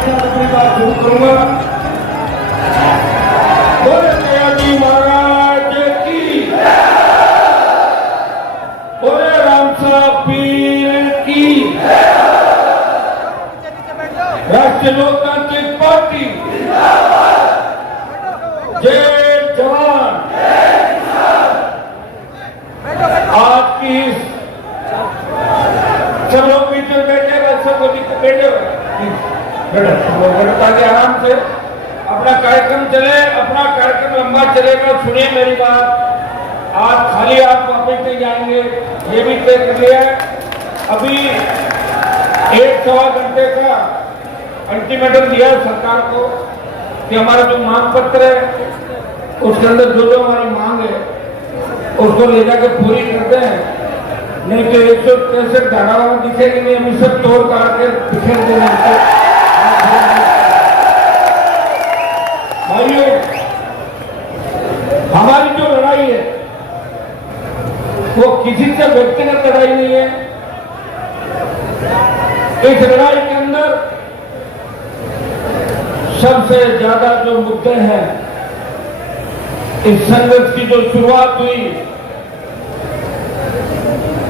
के साथ अपनी बात शुरू करूंगा। बोले दयाजी महाराज की, बोले राम साहब पीर की, राष्ट्रीय लोकतांत्रिक पार्टी, जय जवान। आज की सब लोग बीच में बैठेगा, सब बैठे ताकि आराम से अपना कार्यक्रम चले, अपना कार्यक्रम लंबा चलेगा। सुनिए मेरी बात, आज खाली आप वापस नहीं जाएंगे, ये भी तय कर लिया है। अभी 1-1.25 घंटे का अल्टीमेटम दिया है सरकार को कि हमारा जो मांग पत्र है उसके अंदर जो जो हमारी मांग है उसको ले जाकर पूरी करते हैं, नहीं तो 163 धारावां में दिखेगी नहीं, हम सब तोड़ काट के बिखेर देंगे। भाइयों, हमारी जो लड़ाई है वो किसी से व्यक्तिगत लड़ाई नहीं है। इस लड़ाई के अंदर सबसे ज्यादा जो मुद्दे हैं, इस संघर्ष की जो शुरुआत हुई,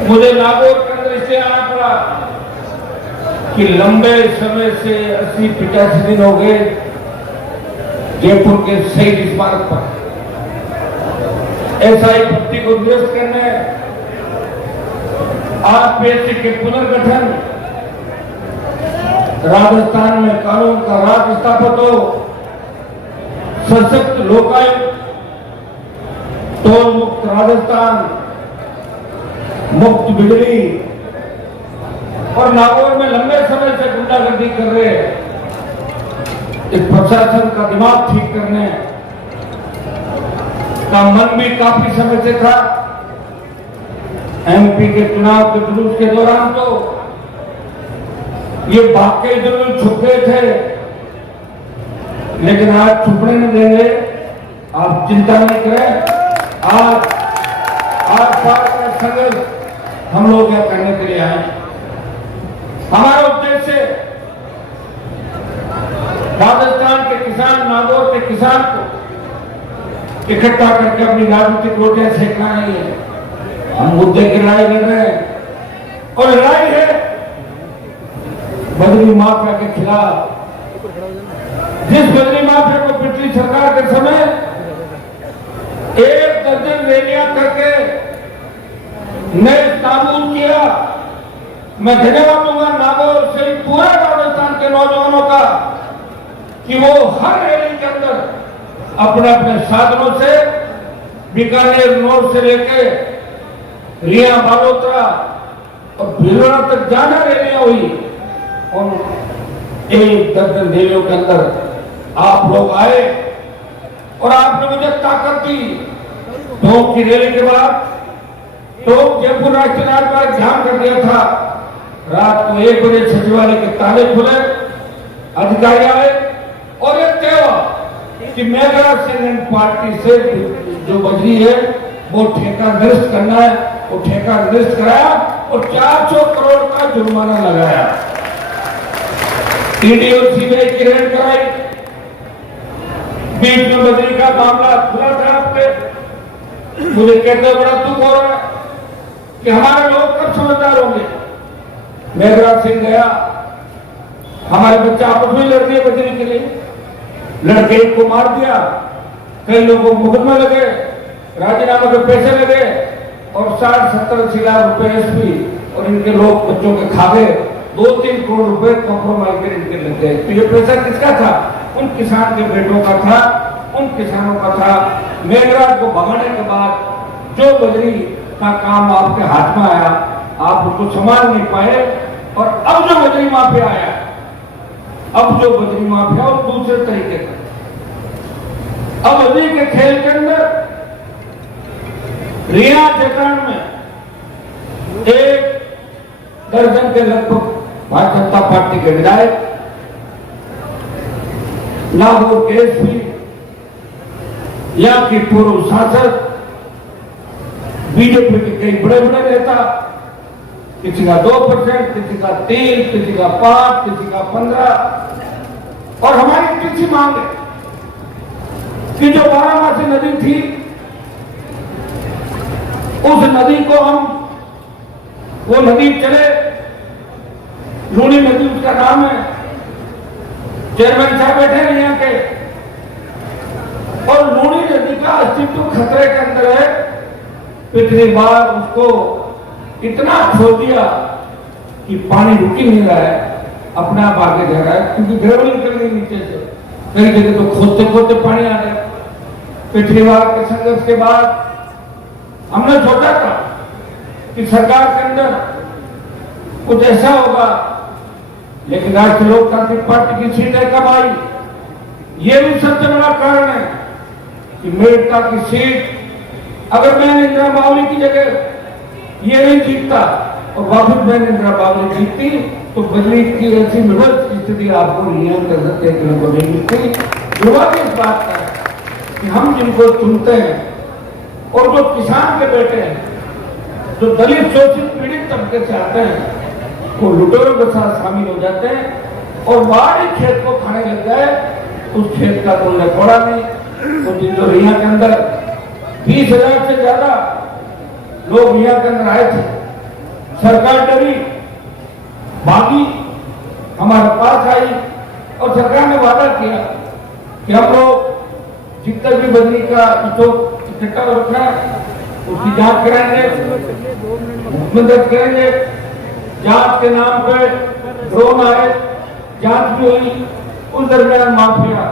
मुझे नागौर के अंदर इसलिए आना पड़ा कि लंबे समय से 80-85 दिन हो गए जयपुर के शहीद स्मारक पर एसआई भर्ती को दुरुस्त करने, आरपीएससी के पुनर्गठन, राजस्थान में कानून का राज स्थापित हो, सशक्त लोकायुक्त, टोल मुक्त राजस्थान, मुक्त बिजली, और नागौर में लंबे समय से गुंडागर्दी कर रहे इस प्रशासन का दिमाग ठीक करने का मन भी काफी समय से था। एमपी के चुनाव के जुलूस के दौरान तो ये भाग के इधर छुप गए थे, लेकिन आज छुपने नहीं देंगे। आप चिंता नहीं करें, आज साल का संघर्ष हम लोग यह करने के लिए आए। हमारा उद्देश्य राजस्थान के किसान, नागौर के किसान को इकट्ठा करके अपनी राजनीतिक रोटियां सेकना नहीं है। हम मुद्दे की लड़ाई लड़ रहे हैं, और लड़ाई है बजरी माफिया के खिलाफ। जिस बजरी माफिया को पिछली सरकार के समय 1 दर्जन रैलियां करके नए नाबूद किया। मैं धन्यवाद दूंगा नागौर से पूरे राजस्थान के नौजवानों का कि वो हर रैली के अंदर अपने अपने साधनों से बीकानेर नोर से लेके रिया बालोतरा और भिलवाड़ा तक जाना रैलियां हुई। उन 1 दर्जन रैलियों के अंदर आप लोग आए और आपने मुझे ताकत दी। टोंक की रैली के बाद टोंक जयपुर राष्ट्रीय राजमार्ग जाम कर दिया था। रात को 1 बजे सचिवालय के ताले खुले, अधिकारी आए और ये तय हुआ कि मेघराज सिंह पार्टी से जो बजरी है वो ठेका निरस्त करना है। वो ठेका निरस्त कराया और 400 करोड़ का जुर्माना लगाया। ईडी और सीबीआई की रेड कराई। बीच में बजरी का मामला खुला था। आपके मुझे कहते बड़ा दुख हो रहा है कि हमारे लोग कब समझदार होंगे। मेघराज सिंह गया, हमारे बच्चे आपस में लड़ दिए बजरी के लिए, लड़के को मार दिया, कई लोगों को मुकदमा लगे, राजीनामा के पैसे लगे और 60-70 लाख रुपए एसपी और इनके लोग बच्चों के खा गए। 2-3 करोड़ रुपए कॉम्प्रोमाइज कर इनके लग गए। तो ये पैसा किसका था? उन किसान के बेटों का था, उन किसानों का था। मेघराज को भगाने के बाद जो बजरी का काम आपके हाथ में आया, आप उसको संभाल नहीं पाए। और अब जो बजरी माफिया आया, अब जो बजरी माफिया और दूसरे तरीके का, अब बजरी के खेल के अंदर रिया जटान में 1 दर्जन के लगभग भारतीय जनता पार्टी के विधायक, नागौर के एसपी, यहाँ की पूर्व सांसद, बीजेपी के कई बड़े बड़े नेता, किसी का 2%, किसी का 3, किसी का 5, किसी का 15, और हमारी तीसरी मांग है कि जो बारामासी नदी थी, उस नदी को हम, वो नदी चले, लूनी नदी उसका नाम है, चेयरमैन साहब बैठे हैं यहाँ के, और लूनी नदी का अस्तित्व खतरे के अंदर है। पिछली बार उसको इतना खो दिया कि पानी रुक ही नहीं रहा है, अपने आप आगे जा रहा है, क्योंकि ग्रेवल निकल गई नीचे से, कई जगह तो खोदते खोदते पानी आ गया। पिछली बार के संघर्ष के बाद हमने सोचा था कि सरकार के अंदर कुछ ऐसा होगा, लेकिन राष्ट्रीय लोकतांत्रिक पार्टी की सीटें कब आई, ये भी सबसे बड़ा कारण है कि मेरठा की सीट अगर मैं इंदिरा बावली की जगह ये नहीं जीतता और वापस मैं इंदिरा बावली जीतती तो बजरी की ऐसी विभत्स स्थिति आपको नियंत्रण देखने को नहीं मिलती। दुर्भाग्य इस बात का है कि हम जिनको चुनते हैं और जो किसान के बेटे हैं, जो दलित शोषित पीड़ित तबके से आते हैं, वो लुटेरों के साथ शामिल हो जाते हैं और बाहरी खेत को खाने लग जाए, उस खेत का मूल्य पड़ा नहीं। तो जिन जो यहाँ के अंदर 20,000 से ज्यादा लोग यहाँ के अंदर आए थे, सरकार डरी, भागी, हमारे पास आई और सरकार ने वादा किया कि हम लोग जितना भी बजरी का स्टॉक इकट्ठा रखना है उसकी जांच कराएंगे, उसमें दर्ज करेंगे। जांच के नाम पे ड्रोन आए, जांच भी हुई, उस दरमियान माफिया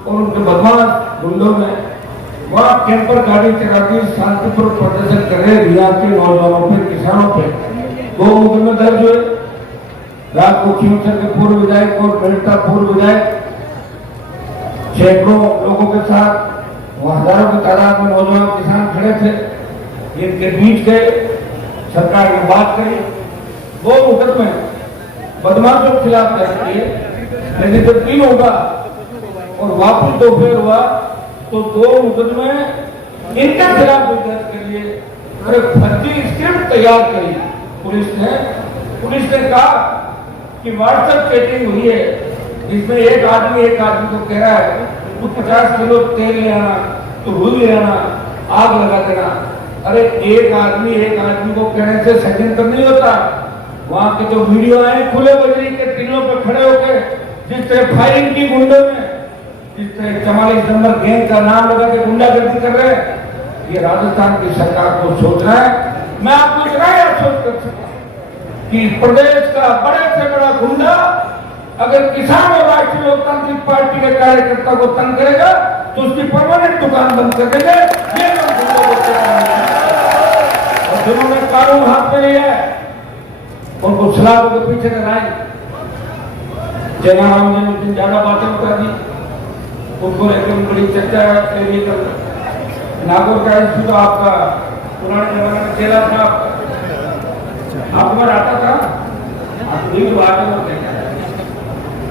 और उनके बदमाश गुंडों ने वहां कैंपर गाड़ी चला के शांतिपूर्वक प्रदर्शन कर रहे रियाद के नौजवानों पे, किसानों पे 2 मुकदमे दर्ज हुए। रात को खींवसर के पूर्व विधायक और मेरठा पूर्व विधायक सैकड़ों लोगों के साथ, हजारों की तादाद में नौजवान किसान खड़े थे, इनके बीच गए, सरकार ने बात करी, 2 मुकदमे बदमाशों के खिलाफ दर्ज किए, लेकिन जब 3 होगा और वापस दोपहर हुआ तो 2 मुकदमे इनके खिलाफ भी दर्ज कर लिए। अरे फर्जी स्क्रिप्ट तैयार करी पुलिस ने कहा कि व्हाट्सएप चैटिंग हुई है, इसमें एक आदमी को कह रहा है तो 50 किलो तेल ले आना, तो रूल ले आना, आग लगा देना। अरे एक आदमी को कहने से षड्यंत्र नहीं होता। वहां के जो वीडियो आए खुले बजरी के टिल्लों पर खड़े होकर जिस तरह फायरिंग की गुंडों में, जिस तरह 44 नंबर गैंग का नाम लगा के गुंडागर्दी कर रहे हैं, ये राजस्थान की सरकार को सोचना है। मैं आपको इतना ही आश्वस्त कर सकता कि प्रदेश का बड़े से बड़ा गुंडा अगर किसान और राष्ट्रीय लोकतांत्रिक पार्टी के कार्यकर्ता को तंग करेगा तो उसकी परमानेंट दुकान बंद कर देंगे। ये और जिन्होंने कानून हाथ में लिया है उनको सलाखों के पीछे लगाए। जयराम ने उस दिन ज्यादा बातें बता दी, उनको एकदम बड़ी चर्चा कर नागौर का इशू तो आपका पुराने जमाने में चेला था, आपको आता था, आप भी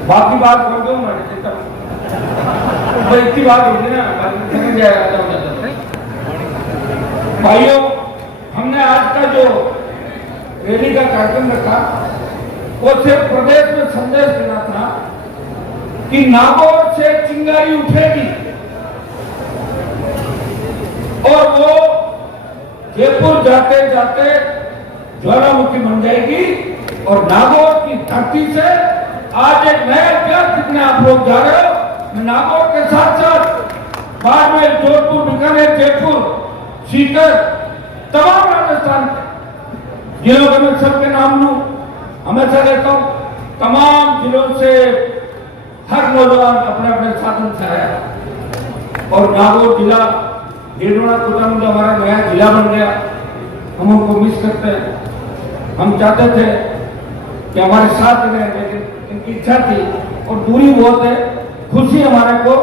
बाकी बात कर दो, इतनी बात होगी ना भाइयों। हमने आज का जो रैली का कार्यक्रम रखा वो सिर्फ प्रदेश में संदेश देना था कि नागौर से चिंगारी उठेगी और वो जयपुर जाते जाते ज्वालामुखी बन जाएगी और नागौर की धरती से आज एक नया इतिहास जितने आप लोग जा रहे हो। नागौर के साथ साथ बाड़मेर, जोधपुर, बीकानेर, जयपुर, सीकर, तमाम राजस्थान के जिलों के मैं सबके नाम लूं, हमेशा लेता हूं। तमाम जिलों से हर नौजवान अपने अपने साधन से आया और नागौर जिला डेढ़ोना कुटामुंडा हमारा नया जिला बन गया। हम उनको मिस करते हैं। हम चाहते थे कि हमारे साथ में, लेकिन इनकी इच्छा थी और दूरी बहुत है। खुशी हमारे को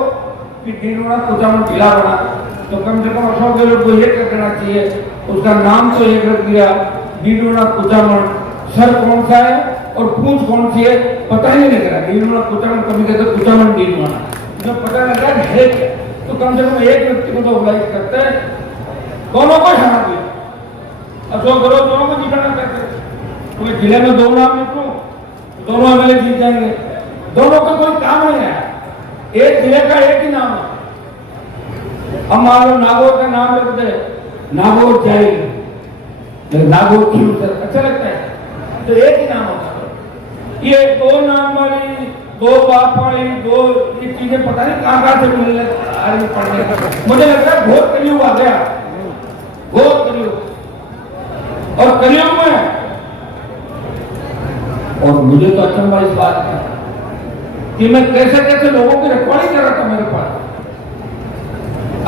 कि डेढ़ोना कुटामुंडा जिला बना, तो कम से कम अशोक गहलोत को ये कर देना चाहिए, उसका नाम तो एक रख दिया डेढ़ोना कुटामुंडा। सर कौन सा है और पूंछ कौन सी है पता ही नहीं लग रहा। डेढ़ोना कुटामुंडा कभी कहते कुटामुंडा डेढ़ोना, जब पता लग रहा है तो कम से कम एक व्यक्ति को तो ऑर्गेनाइज करते हैं, दोनों को हरा दिया। अशोक गहलोत दोनों को जिताना चाहते, तो जिले में 2 नाम निकलो, दोनों एमएलए जीत जाएंगे। दोनों का कोई काम नहीं है, एक जिले का एक ही नाम है। अब मान लो नागौर का नाम लिख दे, नागौर जाएगी, नागौर खियूसर, अच्छा लगता है, तो एक ही नाम होता है। ये दो नाम वाली, दो बाप वाली, दो ये चीजें पता नहीं कहां से मिलने आ रही पड़ने। मुझे लगता है बहुत कलयुग आ गया, बहुत कलयुग। और कलयुग में, और मुझे तो अचंभा इस बात का कि मैं कैसे कैसे लोगों की रखवाली कर रहा था मेरे पास।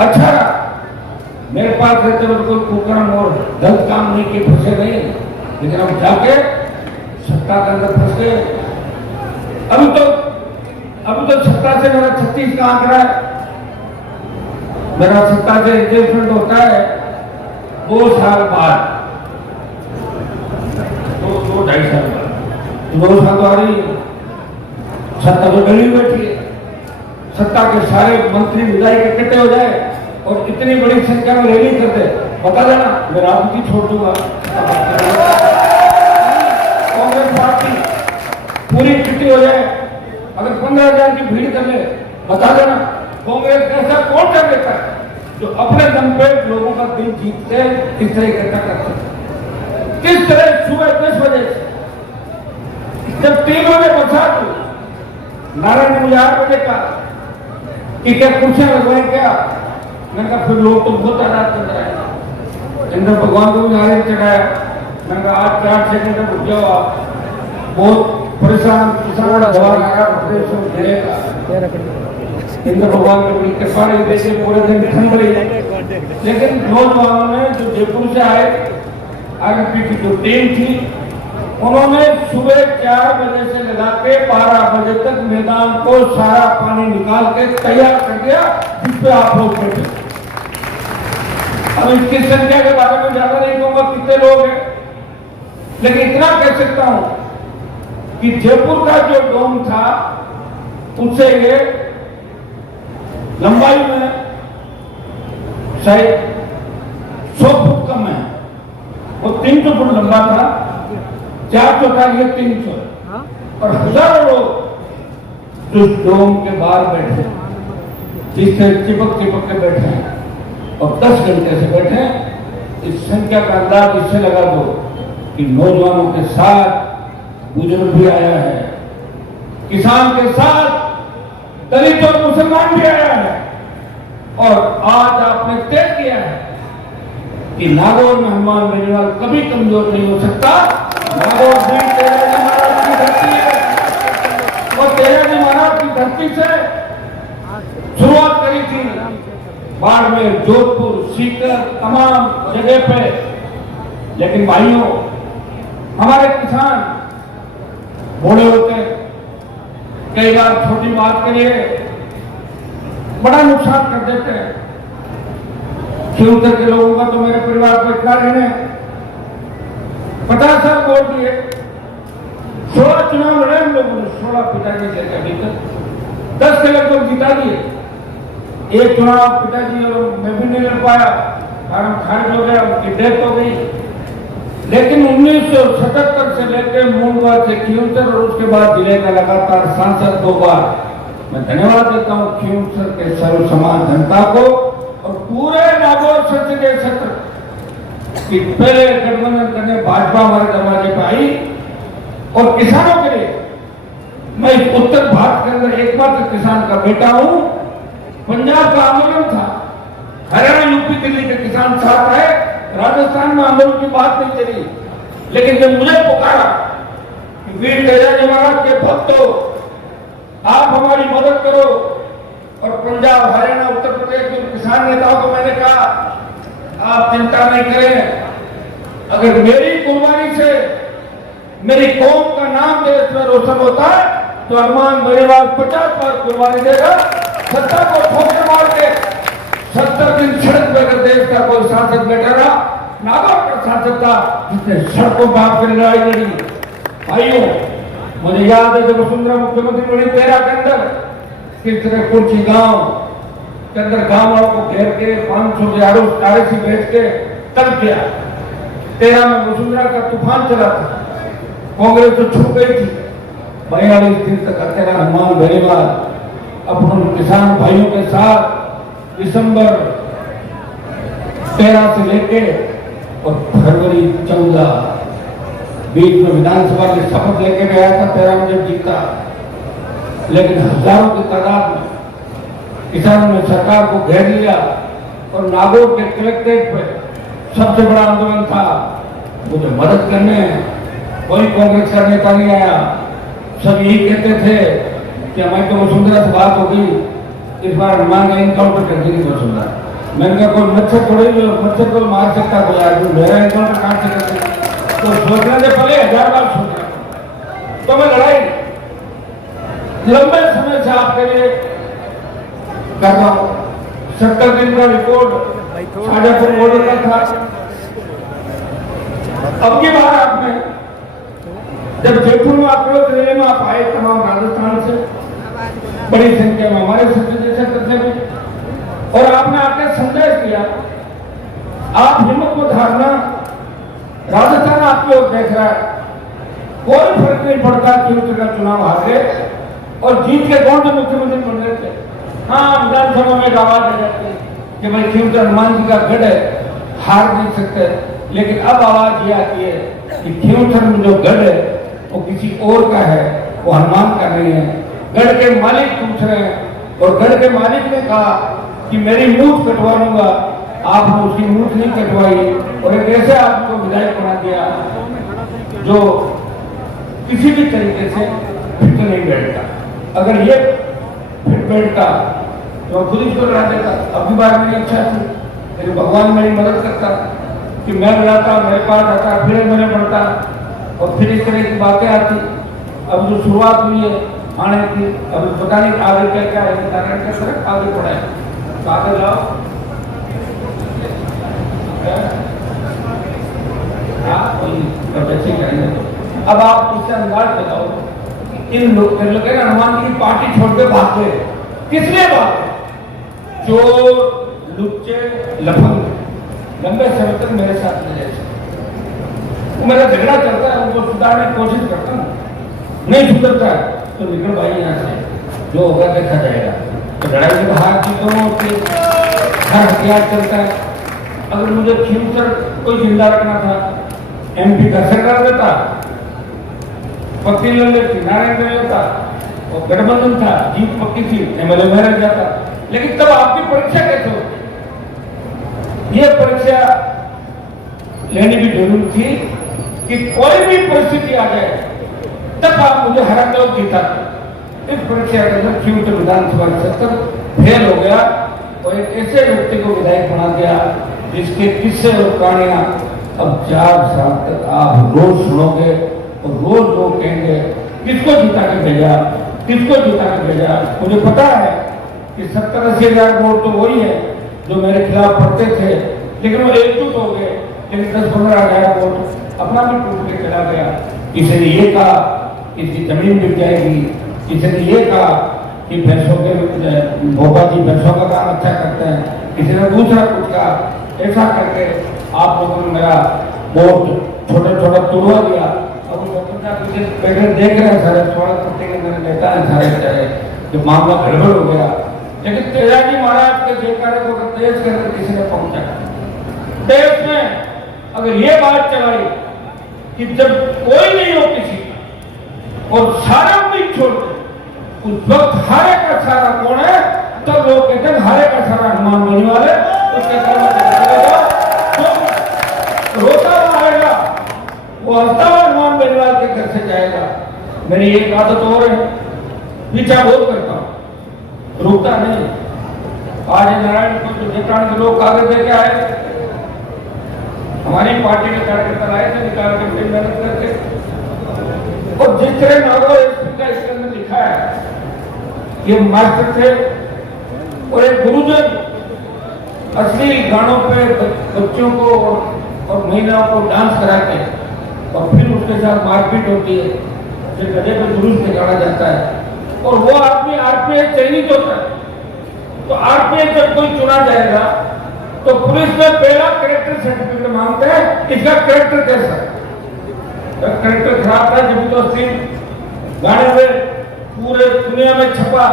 अच्छा मेरे पास रहते हुए कोई कुकर्म और गलत काम नहीं किए, फंसे नहीं, लेकिन हम जाके सत्ता के अंदर फंस गए। अभी तो सत्ता से मेरा 36 का आंकड़ा है। मेरा सत्ता से एडजस्टमेंट होता है 2 साल बाद, 2-2.5 साल बाद, 2 साल तो आ रही है। सत्ता तो गली बैठी है, सत्ता के सारे मंत्री विधायक इकट्ठे हो जाए और इतनी बड़ी संख्या में रैली करते, बता देना मैं राजनीति छोड़ दूंगा। कांग्रेस पार्टी पूरी इकट्ठी हो जाए, अगर 15,000 की भीड़ कर ले, बता देना कांग्रेस ऐसा कौन कर देता है जो अपने दम पे लोगों का दिल जीत के इस तरह इकट्ठा कर सकता। किस तरह सुबह 10 बजे से जब 3 बजे बचा तो नारायण ने मुझे 8 बजे कहा कि क्या कुर्सियां लगवाएं क्या। मैंने कहा फिर लोग तो बहुत आजाद कर रहे हैं, इंद्र भगवान को भी नारियल चढ़ाया। मैंने कहा आज 4 सेकंड में रुक जाओ, आप बहुत परेशान किसान भगवान आया इंद्र भगवान की बड़ी कृपा रही, वैसे पूरे दिन ठंड रही। लेकिन नौजवानों ने जो जयपुर से आए, आरएनपी की जो टीम थी, उन्होंने सुबह 4 बजे से लगा के 12 बजे तक मैदान को सारा पानी निकाल के तैयार कर दिया, जिसपे आप लोग बैठे। अब इसकी संख्या के बारे में ज्यादा नहीं कहूंगा कितने लोग हैं, लेकिन इतना कह सकता हूं कि जयपुर का जो डोम था उससे ये लंबाई में शायद 100 फुट कम है, वो 300 फुट लंबा था, 400 था, ये 300, और हजारों लोग जो डोम के बाहर बैठे, जिससे चिपक के बैठे हैं और 10 घंटे से बैठे हैं। इस संख्या का अंदाज इससे लगा दो कि नौजवानों के साथ बुजुर्ग भी आया है, किसान के साथ दलित और मुसलमान भी आया है, और आज आपने तय किया है कि नागौर में हनुमान बेनीवाल कभी कमजोर नहीं हो सकता। नागौर भी तेरे महाराज की धरती है, और तेरे महाराज की धरती से शुरुआत करी थी, बाड़मेर, जोधपुर, सीकर, तमाम जगह पे। लेकिन भाइयों, हमारे किसान भोले होते, कई बार छोटी बात के लिए बड़ा नुकसान कर देते हैं। खियूसर के लोगों का तो मेरे परिवार को इतना ऋण है, 50 साल वोट दिए, 16 चुनाव लड़े हम लोगों ने, 16 पिताजी से अभी तक 10 के लगभग जिता दिए। एक चुनाव पिताजी और मैं भी नहीं लड़ पाया, कारण खारिज हो गया, उनकी डेथ हो गई। लेकिन 1977 से लेकर मूंगवा से खियूसर और उसके बाद जिले का लगातार सांसद 2 बार। मैं धन्यवाद देता हूं खियूसर के सर्व समाज जनता को और पूरे नागौर संसदीय क्षेत्र की पहले गठबंधन करने भाजपा हमारे दरवाजे पर आई। और किसानों के लिए मैं इस उत्तर भारत के अंदर एकमात्र किसान का बेटा हूं। पंजाब का आंदोलन था, हरियाणा, यूपी, दिल्ली के किसान साथ आए, राजस्थान में आंदोलन की बात नहीं चली। लेकिन जब मुझे पुकारा कि वीर तेजाजी महाराज के भक्तों, आप हमारी मदद करो, और पंजाब, हरियाणा, उत्तर प्रदेश के किसान नेताओं को मैंने कहा आप चिंता नहीं करें, अगर मेरी कुर्बानी से मेरी कौम का नाम देश में रोशन होता है तो हनुमान बेनीवाल 50 बार कुर्बानी देगा। सत्ता को ठोकर मार के 70 दिन सड़क पर अगर देश का कोई सांसद बैठा रहा, नागौर का सांसद था जिसने सड़कों पर आपकी लड़ाई लड़ी। भाइयों, मुझे याद है जब वसुंधरा मुख्यमंत्री बनी 13 के अंदर, किस तरह कुर्ची गांव के अंदर गांव वालों को घेर के 500 के आरएसी भेज के तल किया। 13 में वसुंधरा का तूफान चला था, कांग्रेस तो छुप गई थी, 42 दिन तक तेरा हनुमान बेरीवाल अपने किसान भाइयों के साथ दिसंबर 13 से लेके और फरवरी 14 बीच में विधानसभा की शपथ लेके गया था। 13 में जीता, लेकिन हजारों की तादाद में किसानों ने सरकार को घेर लिया और नागौर के कलेक्ट्रेट पे सबसे बड़ा आंदोलन था। मुझे मदद करने कोई कांग्रेस का नेता नहीं आया। सब यही कहते थे कि हमारी तो वसुंधरा से बात होगी, इस बार हनुमान का इनकाउंटर कर देगी वसुंधरा। मैंने कहा कोई मच्छर थोड़े मच्छर को मार सकता कोई आदमी, मेरा इनकाउंटर काट सकता। तो सोचने से पहले 1000 बार सोचा। तो मैं लड़ाई लंबे समय से आपके लिए कर रहा हूं। 70 दिन का रिपोर्ट शाजापुर बॉर्डर का था। अब की बार आपने जब जयपुर में आप लोग रेले में आप आए तमाम राजस्थान से बड़ी संख्या में हमारे क्षेत्र से भी, और आपने आके संदेश दिया। आप हिम्मत को धारना, राजस्थान आपकी ओर देख रहा है, कोई फर्क नहीं पड़ता कि उत्तर का चुनाव हार गए और जीत के कौन से मुख्यमंत्री बन रहे थे। हाँ, विधानसभा में एक आवाज आ जाती है कि भाई खींवसर हनुमान जी का गढ़ है, हार नहीं सकते। लेकिन अब आवाज ये आती है कि खींवसर में जो गढ़ है वो किसी और का है, वो हनुमान का नहीं है। गढ़ के मालिक पूछ रहे हैं और गढ़ के मालिक ने कहा कि मेरी मूठ कटवा लूंगा। आपने उसकी मूठ नहीं कटवाई और एक ऐसे आदमी को विधायक बना दिया जो किसी भी तरीके से फिट नहीं बैठता। अगर ये फिट बैठता तो खुद इसको लड़ा देता। अभी बार मेरी इच्छा थी, लेकिन भगवान मेरी मदद करता कि मैं लड़ाता, मेरे पास आता, फिर मैंने बढ़ता और फिर इस तरह की बातें आती। अब जो शुरुआत हुई है आने की, अब पता नहीं आगे क्या क्या है, नारायण का सर आगे बढ़ा है। तो आगे जाओ। अब आप इससे अंदाज लगाओ, इन लोग हनुमान की पार्टी छोड़ के भाग गए। किस लिए भाग गए? चोर, लुच्चे, लफंग लंबे समय तक मेरे साथ रहे। वो मेरा झगड़ा चलता है, उनको सुधारने की कोशिश करता हूँ, नहीं सुधरता है तो निकल भाई यहाँ से, जो होगा देखा जाएगा। तो लड़ाई के बाहर की दोनों के हर हथियार चलता है। अगर मुझे खींवसर कोई जिंदा रखना था, MP का सरकार देता, पक्की लंबे नारायण में लेता और गठबंधन था, जीत पक्की थी, MLA में रह जाता। लेकिन तब आपकी परीक्षा कैसे होती? ये परीक्षा लेनी भी जरूरी थी कि कोई भी परिस्थिति आ जाए तब आप मुझे हरा कर जीता। इस परीक्षा के अंदर खींवसर विधानसभा क्षेत्र फेल हो गया और एक ऐसे व्यक्ति को विधायक बना दिया जिसके किस्से और कहानियां अब 4 साल तक आप रोज सुनोगे और रोज लोग कहेंगे किसको जिता के भेजा, किसको जिता के भेजा। मुझे पता है कि 70-80 हजार वोट तो वही है जो मेरे खिलाफ पड़ते थे, लेकिन वो एकजुट हो गए। लेकिन 10-15 हजार वोट अपना भी टूट के चला गया। किसी ने ये कहा इसकी जमीन बिक जाएगी, किसी ने ये कहा कि भैंसों के भोपा जी भैंसों का काम अच्छा करते हैं, किसी ने दूसरा कुछ कहा। ऐसा करके आप लोगों ने मेरा वोट छोटा छोटा तोड़वा दिया। अब बैठे देख रहे हैं सारे थोड़ा कुत्ते के मेरे नेता है सारे जो मामला गड़बड़ हो गया। लेकिन तेजाजी महाराज के जयकारे को तेज करके किसी ने पहुंचा। देश में अगर ये बात चलाई कि जब कोई नहीं हो किसी और सारा उम्मीद छोड़ दे, उस वक्त हारे का सारा कौन है? तब लोग कहते हैं हारे का सारा हनुमान बनने वाले। रोता हुआ आएगा, वो हंसता हुआ हनुमान बेनीवाल के घर से जाएगा। मेरी एक आदत और है, पीछा बहुत करता हूं, रुकता नहीं। आज नारायण को जो जयकारण के लोग कागज लेके आए, हमारी पार्टी के कार्यकर्ता आए थे निकाल के मेहनत करके। और जिस तरह नागौर एसपी का इसके अंदर लिखा है, ये मास्टर थे और एक गुरुजन असली गानों पे बच्चों को और महिलाओं को डांस कराते हैं और फिर उसके साथ मारपीट होती है, फिर गधे पे जुलूस निकाला जाता है और वो आदमी RPI चयनित होता है। तो RPI जब कोई चुना जाएगा तो पुलिस में पहला कैरेक्टर सर्टिफिकेट मांगते हैं, इसका कैरेक्टर कैसा है। करेक्टर खराब था जब तो गाने में पूरे दुनिया में छपा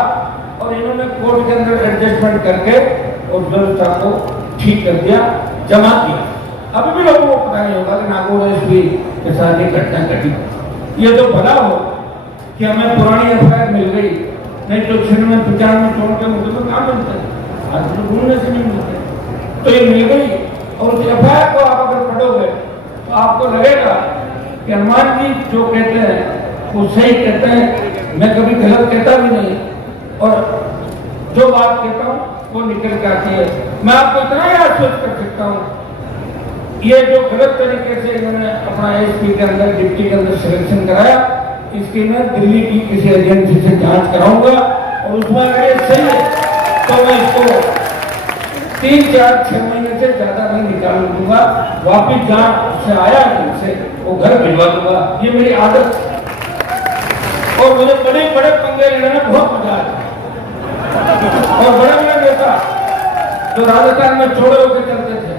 और इन्होंने कोर्ट के अंदर एडजस्टमेंट करके उस व्यवस्था को ठीक कर दिया, जमा किया। अभी भी लोगों को पता नहीं होगा कि नागौर एसपी के साथ ये घटना घटी। ये तो भला हो कि हमें पुरानी एफआईआर मिल गई, नहीं तो 96, 95 चोरों के मुकदमे कहाँ मिलते हैं, आज तो ढूंढने से नहीं मिलते। तो ये मिल गई और उस एफआईआर को आप अगर पढ़ोगे तो आपको लगेगा कि हनुमान जी जो कहते हैं वो सही कहते हैं, मैं कभी गलत कहता भी नहीं और जो बात कहता हूँ वो निकल के आती है। मैं आपको इतना ही आश्वस्त कर सकता हूँ, ये जो गलत तरीके से इन्होंने अपना एसपी के अंदर, डिप्टी के अंदर सिलेक्शन कराया, इसकी मैं दिल्ली की किसी एजेंसी से जांच कराऊंगा और उसमें अगर ये सही है तो मैं इसको 3, 4, 6 महीने से ज्यादा नहीं निकाल दूंगा, वापिस जहाँ से आया उनसे वो घर भिजवा दूंगा। ये मेरी आदत और मुझे बड़े बड़े पंगे लेने में बहुत मजा आता है। और बड़े बड़े नेता जो राजस्थान में छोड़े होकर चलते थे,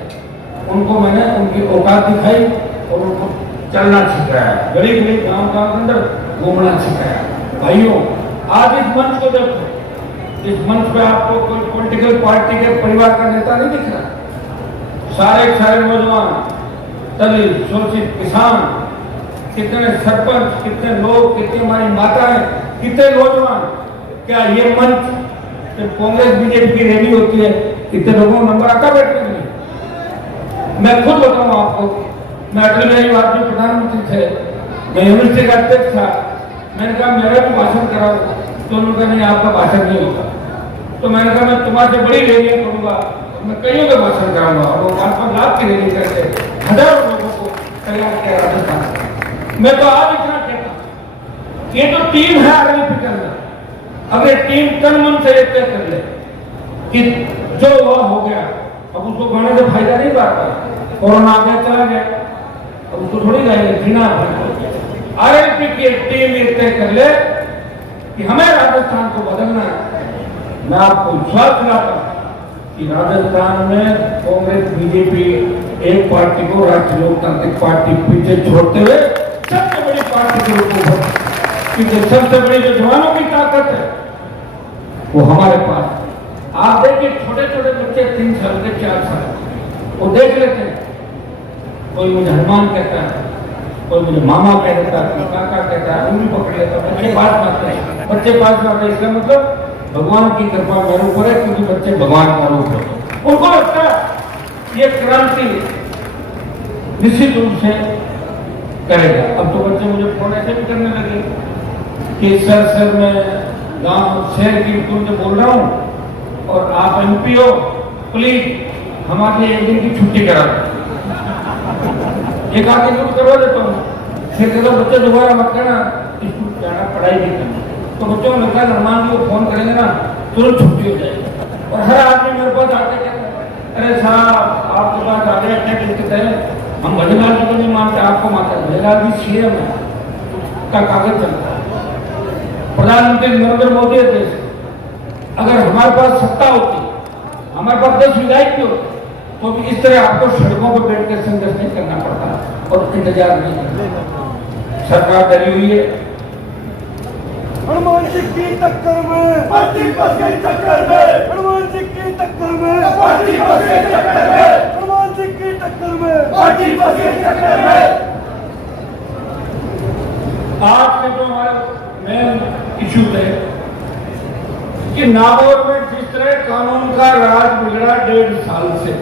उनको मैंने उनकी औकात दिखाई और उनको चलना सिखाया, गरीब गरीब गांव गांव के अंदर घूमना सिखाया। भाइयों, आज इस मंच को देखो, इस मंच पे आपको कोई पॉलिटिकल पार्टी के परिवार का नेता नहीं दिख रहा। सारे नौजवान, दलित, शोषित, किसान, कितने सरपंच, कितने लोग, कितनी हमारी माताएं, कितने नौजवान। क्या ये मंच जब कांग्रेस बीजेपी की रैली होती है, कितने लोगों को नंबर आता बैठने के लिए? मैं खुद बताऊं आपको, मैं अटल बिहारी वाजपेयी प्रधानमंत्री थे, मैं यूनिवर्सिटी का अध्यक्ष था, मैंने कहा मेरा भी भाषण कराओ, तो उन्होंने कहा नहीं आपका भाषण नहीं होगा। तो मैंने कहा मैं तुम्हारे बड़ी रैलियां करूंगा, मैं कईयों का भाषण कराऊंगा और वो 5-5 लाख की रैली करके हजारों लोगों को तैयार किया राजस्थान। मैं तो आज इतना कहता हूं, ये तो टीम है आरएलपी के अंदर, अगर टीम तन मन से एक तय कर ले कि जो हुआ हो गया, अब उसको गाने से फायदा नहीं बात है, कोरोना आ गया चला गया, अब उसको थोड़ी जाएगा जीना। आरएलपी की एक टीम ये तय कर ले कि हमें राजस्थान को बदलना है। मैं आपको विश्वास दिलाता हूं कि राजस्थान में कांग्रेस बीजेपी एक पार्टी को राष्ट्रीय लोकतांत्रिक पार्टी पीछे छोड़ते हुए सबसे बड़ी पार्टी के रूप में, क्योंकि सबसे बड़ी जो जवानों की ताकत है वो हमारे पास। आप देखिए छोटे छोटे बच्चे 3 साल के 4 साल, वो देख लेते हैं, कोई मुझे हनुमान कहता है, कोई मुझे मामा कह देता है, कोई काका कहता है, उंगली पकड़ लेता है, बच्चे पास में आते हैं, बच्चे पास में आते हैं। इसका मतलब भगवान की कृपा मेरे ऊपर है, क्योंकि बच्चे भगवान का रूप है। उनको लगता है ये क्रांति निश्चित रूप से करेगा। अब तो बच्चे मुझे फोन ऐसे भी करने लगे कि सर मैं गांव शहर की तुमसे बोल रहा हूं और आप एमपी हो, प्लीज हमारे 1 दिन की छुट्टी करा दो, 1 आध दिन करवा देता हूँ, फिर कहता बच्चे दोबारा मत करना, स्कूल जाना, पढ़ाई नहीं करना। तो बच्चों को लगता है हनुमान जी को फोन करेंगे ना तुरंत छुट्टी हो जाएगी। और हर आदमी मेरे पास आके कहता है अरे साहब आपके पास आ गए, क्या दिक्कत है, हम भजनलाल जी को नहीं मानते, आपको मानते। भजनलाल जी सीएम है का कागज चलता है, प्रधानमंत्री नरेंद्र मोदी है देश। अगर हमारे पास सत्ता होती, हमारे पास 10 विधायक भी होते, तो भी इस तरह आपको सड़कों पर बैठ कर संघर्ष नहीं करना पड़ता और इंतजार नहीं करना। सरकार डरी हुई है, हनुमान जी की टक्कर में पार्टी फंस गई टक्कर में, हनुमान जी की टक्कर में पार्टी फंस गई टक्कर में, हनुमान जी की टक्कर में पार्टी फंस गई टक्कर में। आज के जो हमारे मेन इशू थे कि नागौर में जिस तरह कानून का राज बिगड़ा 1.5 साल से,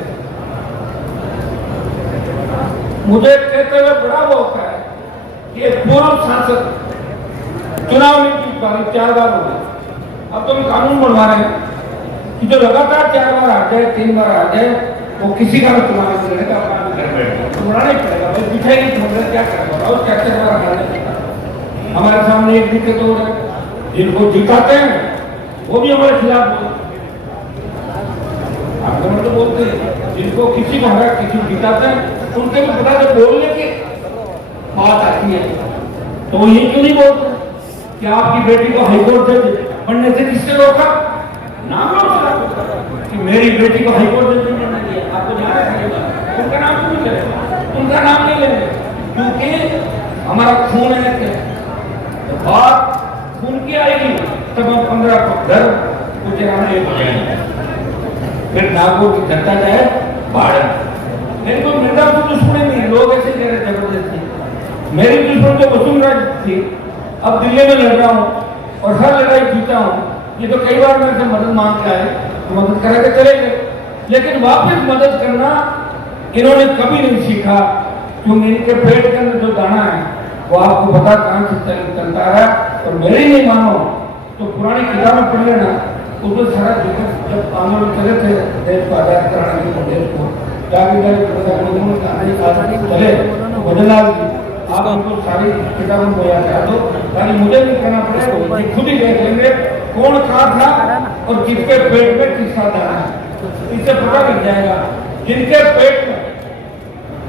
मुझे कहते हुए बड़ा वो होता है कि पूर्व सांसद चुनाव में जीत पा रही, 4 बार हो गए। अब तो हम कानून बनवा रहे हैं कि जो लगातार 4 बार आ जाए, 3 बार आ जाए, वो किसी का भी चुनाव लड़ने का अपना भी कर बैठे, तो बनाना ही पड़ेगा भाई, पीछे नहीं छोड़ क्या करेगा और क्या बार हटाने। हमारे सामने एक दिक्कत हो रहा है, जिनको जिताते हैं वो भी हमारे खिलाफ बोलते, आप तो बोलते हैं, जिनको किसी को हरा किसी जिताते हैं उनके भी पता जब बोलने की बात आती है तो वो ये क्यों नहीं बोलते कि आपकी बेटी को हाईकोर्ट जज बनने से किसने रोका? नाम रोका कि मेरी बेटी को हाईकोर्ट जज नहीं बनना चाहिए, आपको जाना चाहिए, उनका नाम क्यों नहीं लेंगे? उनका नाम नहीं लेंगे क्योंकि हमारा खून है। तो बात उनकी आएगी तब हम 15 को घर गुजराना एक हो जाएंगे। फिर नागौर की जनता जाए बाढ़। मेरी कोई मृदा तो दुश्मनी नहीं, लोग ऐसे कह रहे जबरदस्ती। मेरी दुश्मन तो वसुंधरा थी, अब दिल्ली में लड़ रहा हूँ और हर लड़ाई जीता हूँ। ये तो कई बार मेरे से मदद मांग के आए तो मदद करा के चले गए, लेकिन वापस मदद करना इन्होंने कभी नहीं सीखा। क्योंकि इनके पेट के अंदर जो दाना है वो आपको पता कहां से चलता है। और मेरी नहीं मानो तो पुरानी किताबें पढ़ लेना, उसमें सारा जब आंदोलन चले थे देश को आजाद कराने के देश को चले बदलाव की, आप उनको सारी किताबों को याद कर दो ताकि मुझे नहीं कहना पड़े, खुद ही देख लेंगे कौन कहा था और किसके पेट में किसका दाना है। इससे पता लग जाएगा जिनके पेट में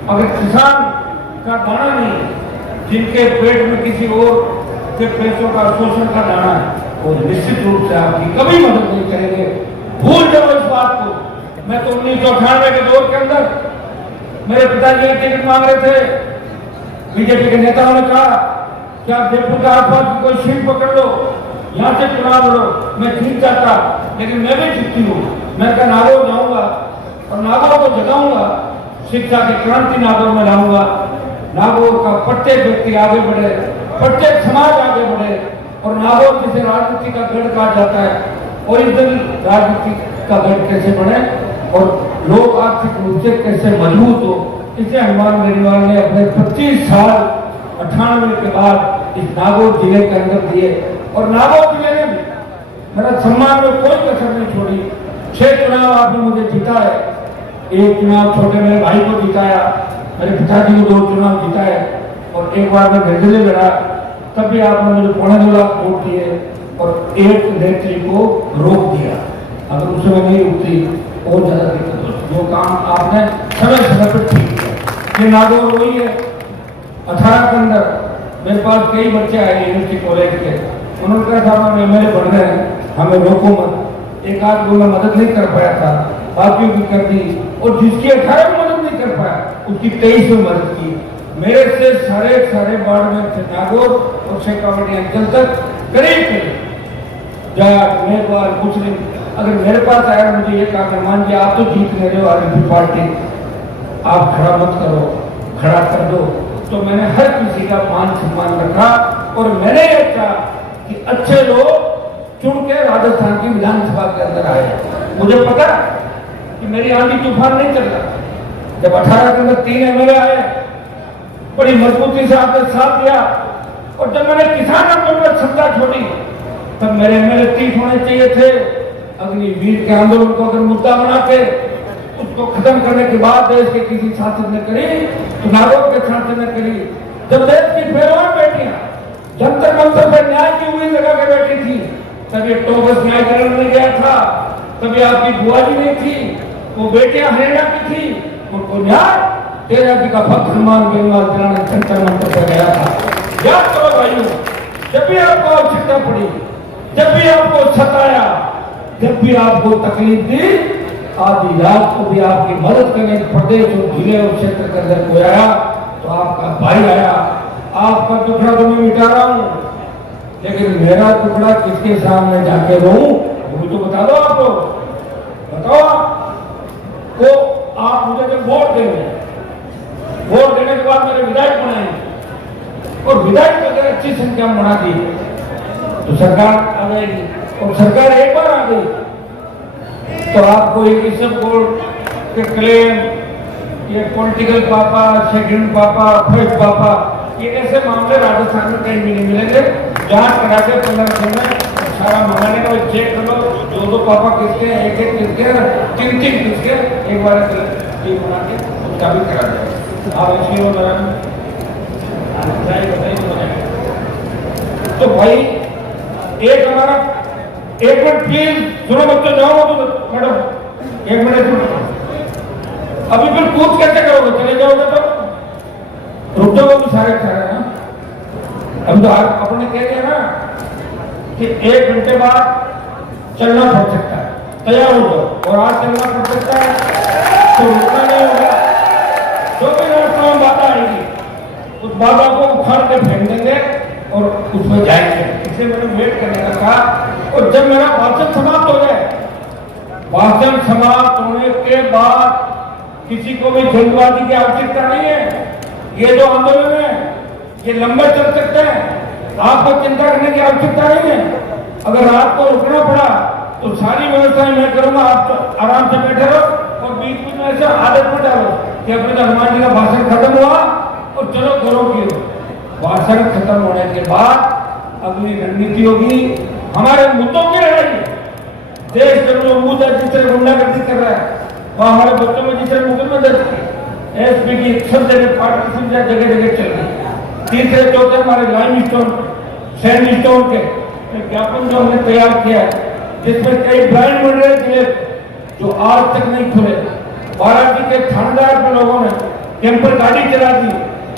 अगर किसान का दाना नहीं, जिनके पेट में किसी और के पैसों का शोषण का दाना है, वो निश्चित रूप से आपकी कभी मदद नहीं करेंगे। भूल जाओ इस बात को। मैं तो 1998 के दौर के अंदर मेरे पिताजी टिकट मांग रहे थे, बीजेपी के नेताओं ने कहा कि आप जयपुर के आसपास की कोई सीट पकड़ लो, यहाँ से चुनाव लड़ो। मैं जीत जाता, लेकिन मैं भी जीतती हूँ। मैं क्या नागौर जाऊंगा और नागौर को जगाऊंगा, शिक्षा की क्रांति नागौर में लाऊंगा। नागौर का प्रत्येक व्यक्ति आगे बढ़े, प्रत्येक समाज आगे बढ़े और नागौर जिसे राजनीति का गढ़ कहा जाता है और इस दिन राजनीति का गढ़ कैसे बढ़े और लोग आर्थिक रूप से कैसे मजबूत हो, इसे हनुमान बेनीवाल ने अपने 25 साल 98 के बाद इस नागौर जिले के अंदर दिए। और नागौर जिले ने भी मेरा सम्मान में कोई कसर नहीं छोड़ी। 6 चुनाव आपने मुझे जीता है, एक चुनाव छोटे मेरे भाई को जिताया, मेरे पिताजी को 2 चुनाव जिताए और एक बार मैं निर्दलीय लड़ा, तब भी आपने मुझे 2.5 लाख वोट दिए और एक नेत्री को रोक दिया। अगर उस समय नहीं रुकती और ज्यादा दिक्कत होती। जो काम आपने समय समय पर ठीक किया। ये नागौर वही है। 18 के अंदर मेरे पास कई बच्चे आए यूनिवर्सिटी कॉलेज के, उन्होंने कहा था हम एमएलए बन रहे हैं, हमें रोको मत। एक आध को मैं मदद नहीं कर पाया था, बाकियों की कर दी, और जिसकी 18 में मदद नहीं कर पाया उसकी 23 में मदद की। मेरे से सारे वार्ड में थे नागौर और शेखावाटी अंचल तक करीब जाट मेघवाल मुस्लिम। अगर मेरे पास आया मुझे ये कहा मान जी आप तो जीत रहे हो आरएलपी पार्टी, आप खड़ा मत करो, खड़ा कर दो। तो मैंने हर किसी का मान सम्मान रखा और मैंने ये कहा कि अच्छे लोग चुन के राजस्थान की विधानसभा के अंदर आए। मुझे पता कि मेरी आंधी तूफान नहीं चल रहा। जब 18 के अंदर 3 एमएलए आए, बड़ी मजबूती से आपने साथ दिया, और जब मैंने किसान आंदोलन में सत्ता छोड़ी तब मेरे एमएलए 30 होने चाहिए थे। अग्निवीर के आंदोलन को अगर मुद्दा बना के उसको खत्म करने के बाद देश के किसी शासक ने करी तो नागौर के शासक ने करी। जब देश की पहलवान बेटियां जंतर मंतर पर न्याय की उम्मीद लगा के बैठी थी, तब ये टोबस न्याय करने में गया था, तभी आपकी बुआ जी नहीं थी, वो बेटियां हरियाणा की थी, उनको न्याय तेरा जी का भक्त हनुमान बेनीवाल दिलाने जंतर मंतर पर गया था। याद करो भाइयों, जब भी आपको आवश्यकता पड़ी, जब भी आपको सताया, जब भी आपको तकलीफ दी, आधी रात को भी आपकी मदद करने प्रदेश और जिले और क्षेत्र के अंदर कोई आया तो आपका भाई आया। आपका टुकड़ा तो मैं मिटा रहा हूं, लेकिन मेरा टुकड़ा किसके सामने जाके रहूं वो तो बता दो। आप लोग बताओ। तो आप मुझे जब वोट देंगे, वोट देने के बाद मेरे विधायक बनाएंगे और विधायक अगर अच्छी संख्या में बना दी तो सरकार आ जाएगी, और सरकार एक बार आ गई तो आपको एक इसब बोर्ड के क्लेम, ये पॉलिटिकल पापा, सेकंड पापा, फर्स्ट पापा, ये ऐसे मामले राजस्थान में कहीं भी नहीं मिलेंगे। जांच करा के 15 में सारा मंगाने का चेक कर लो, 2 पापा किसके, एक किसके, 3 किसके, एक बार बना के उसका भी करा जाए। आप इसलिए तो भाई एक हमारा 1 मिनट प्लीज सुनो बच्चों, जाओ तो मैडम 1 मिनट सुनो। अभी फिर कूद कैसे करोगे, चले जाओगे तो रुक जाओगे सारे ना। अब तो अपने कह दिया ना कि 1 घंटे बाद चलना पड़ सकता है, तैयार हो जाओ, और आज चलना पड़ सकता है तो रुकना नहीं होगा। जो भी रास्ता में बाधा आएगी उस बाधा को उखाड़ के फेंक देंगे और उसमें जाएंगे, इसलिए मैंने वेट करने का कहा। और जब मेरा भाषण समाप्त हो जाए, भाषण समाप्त होने के बाद किसी को भी जल्दबाजी की आवश्यकता नहीं है। ये जो आंदोलन है ये लंबे चल सकते हैं, आपको चिंता करने की आवश्यकता नहीं है। अगर रात को रुकना पड़ा तो सारी व्यवस्थाएं मैं करूंगा, आप तो आराम से बैठे रहो और बीच में ऐसा आदत में डालो कि अपने हनुमान जी का भाषण खत्म हुआ और चलो घरों की ओर। भाषण खत्म होने के बाद अगली रणनीति होगी हमारे मुद्दों की लड़ाई। देश के जो मुद्दा जिस तरह गुंडागर्दी कर रहा है, वह हमारे बच्चों में जिस तरह मुकदमे दर्ज की, एसपी की सब जगह पार्टी सुविधा जगह जगह चल रही है। तीसरे चौथे हमारे लाइम स्टोन सैंड स्टोन के ज्ञापन जो हमने तैयार किया है, जिसमें कई ब्लाइंड मंडल जिले जो आज तक नहीं खुले, बाराती के थानेदार के लोगों ने कैंपर गाड़ी चला दी,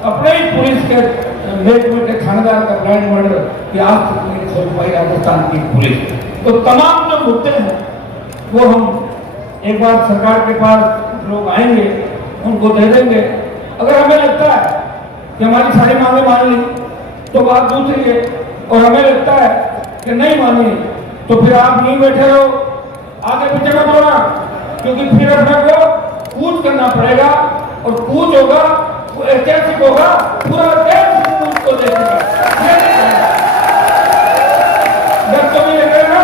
अपने ही पुलिस के महकमे के थानेदार का ब्लाइंड मंडल कि आज तक नहीं खोल पाई राजस्थान की पुलिस। तो तमाम जो मुद्दे हैं वो हम एक बार सरकार के पास लोग आएंगे उनको दे देंगे। अगर हमें लगता है कि हमारी सारी मांगे मान ली तो बात दूसरी है, और हमें लगता है कि नहीं मानी तो फिर आप नहीं बैठे रहो, आगे पीछे मत होना, क्योंकि फिर अपने को कूच करना पड़ेगा और कूच होगा वो ऐतिहासिक होगा, पूरा देश कूच को देखेगा। डर तो नहीं लगेगा ना।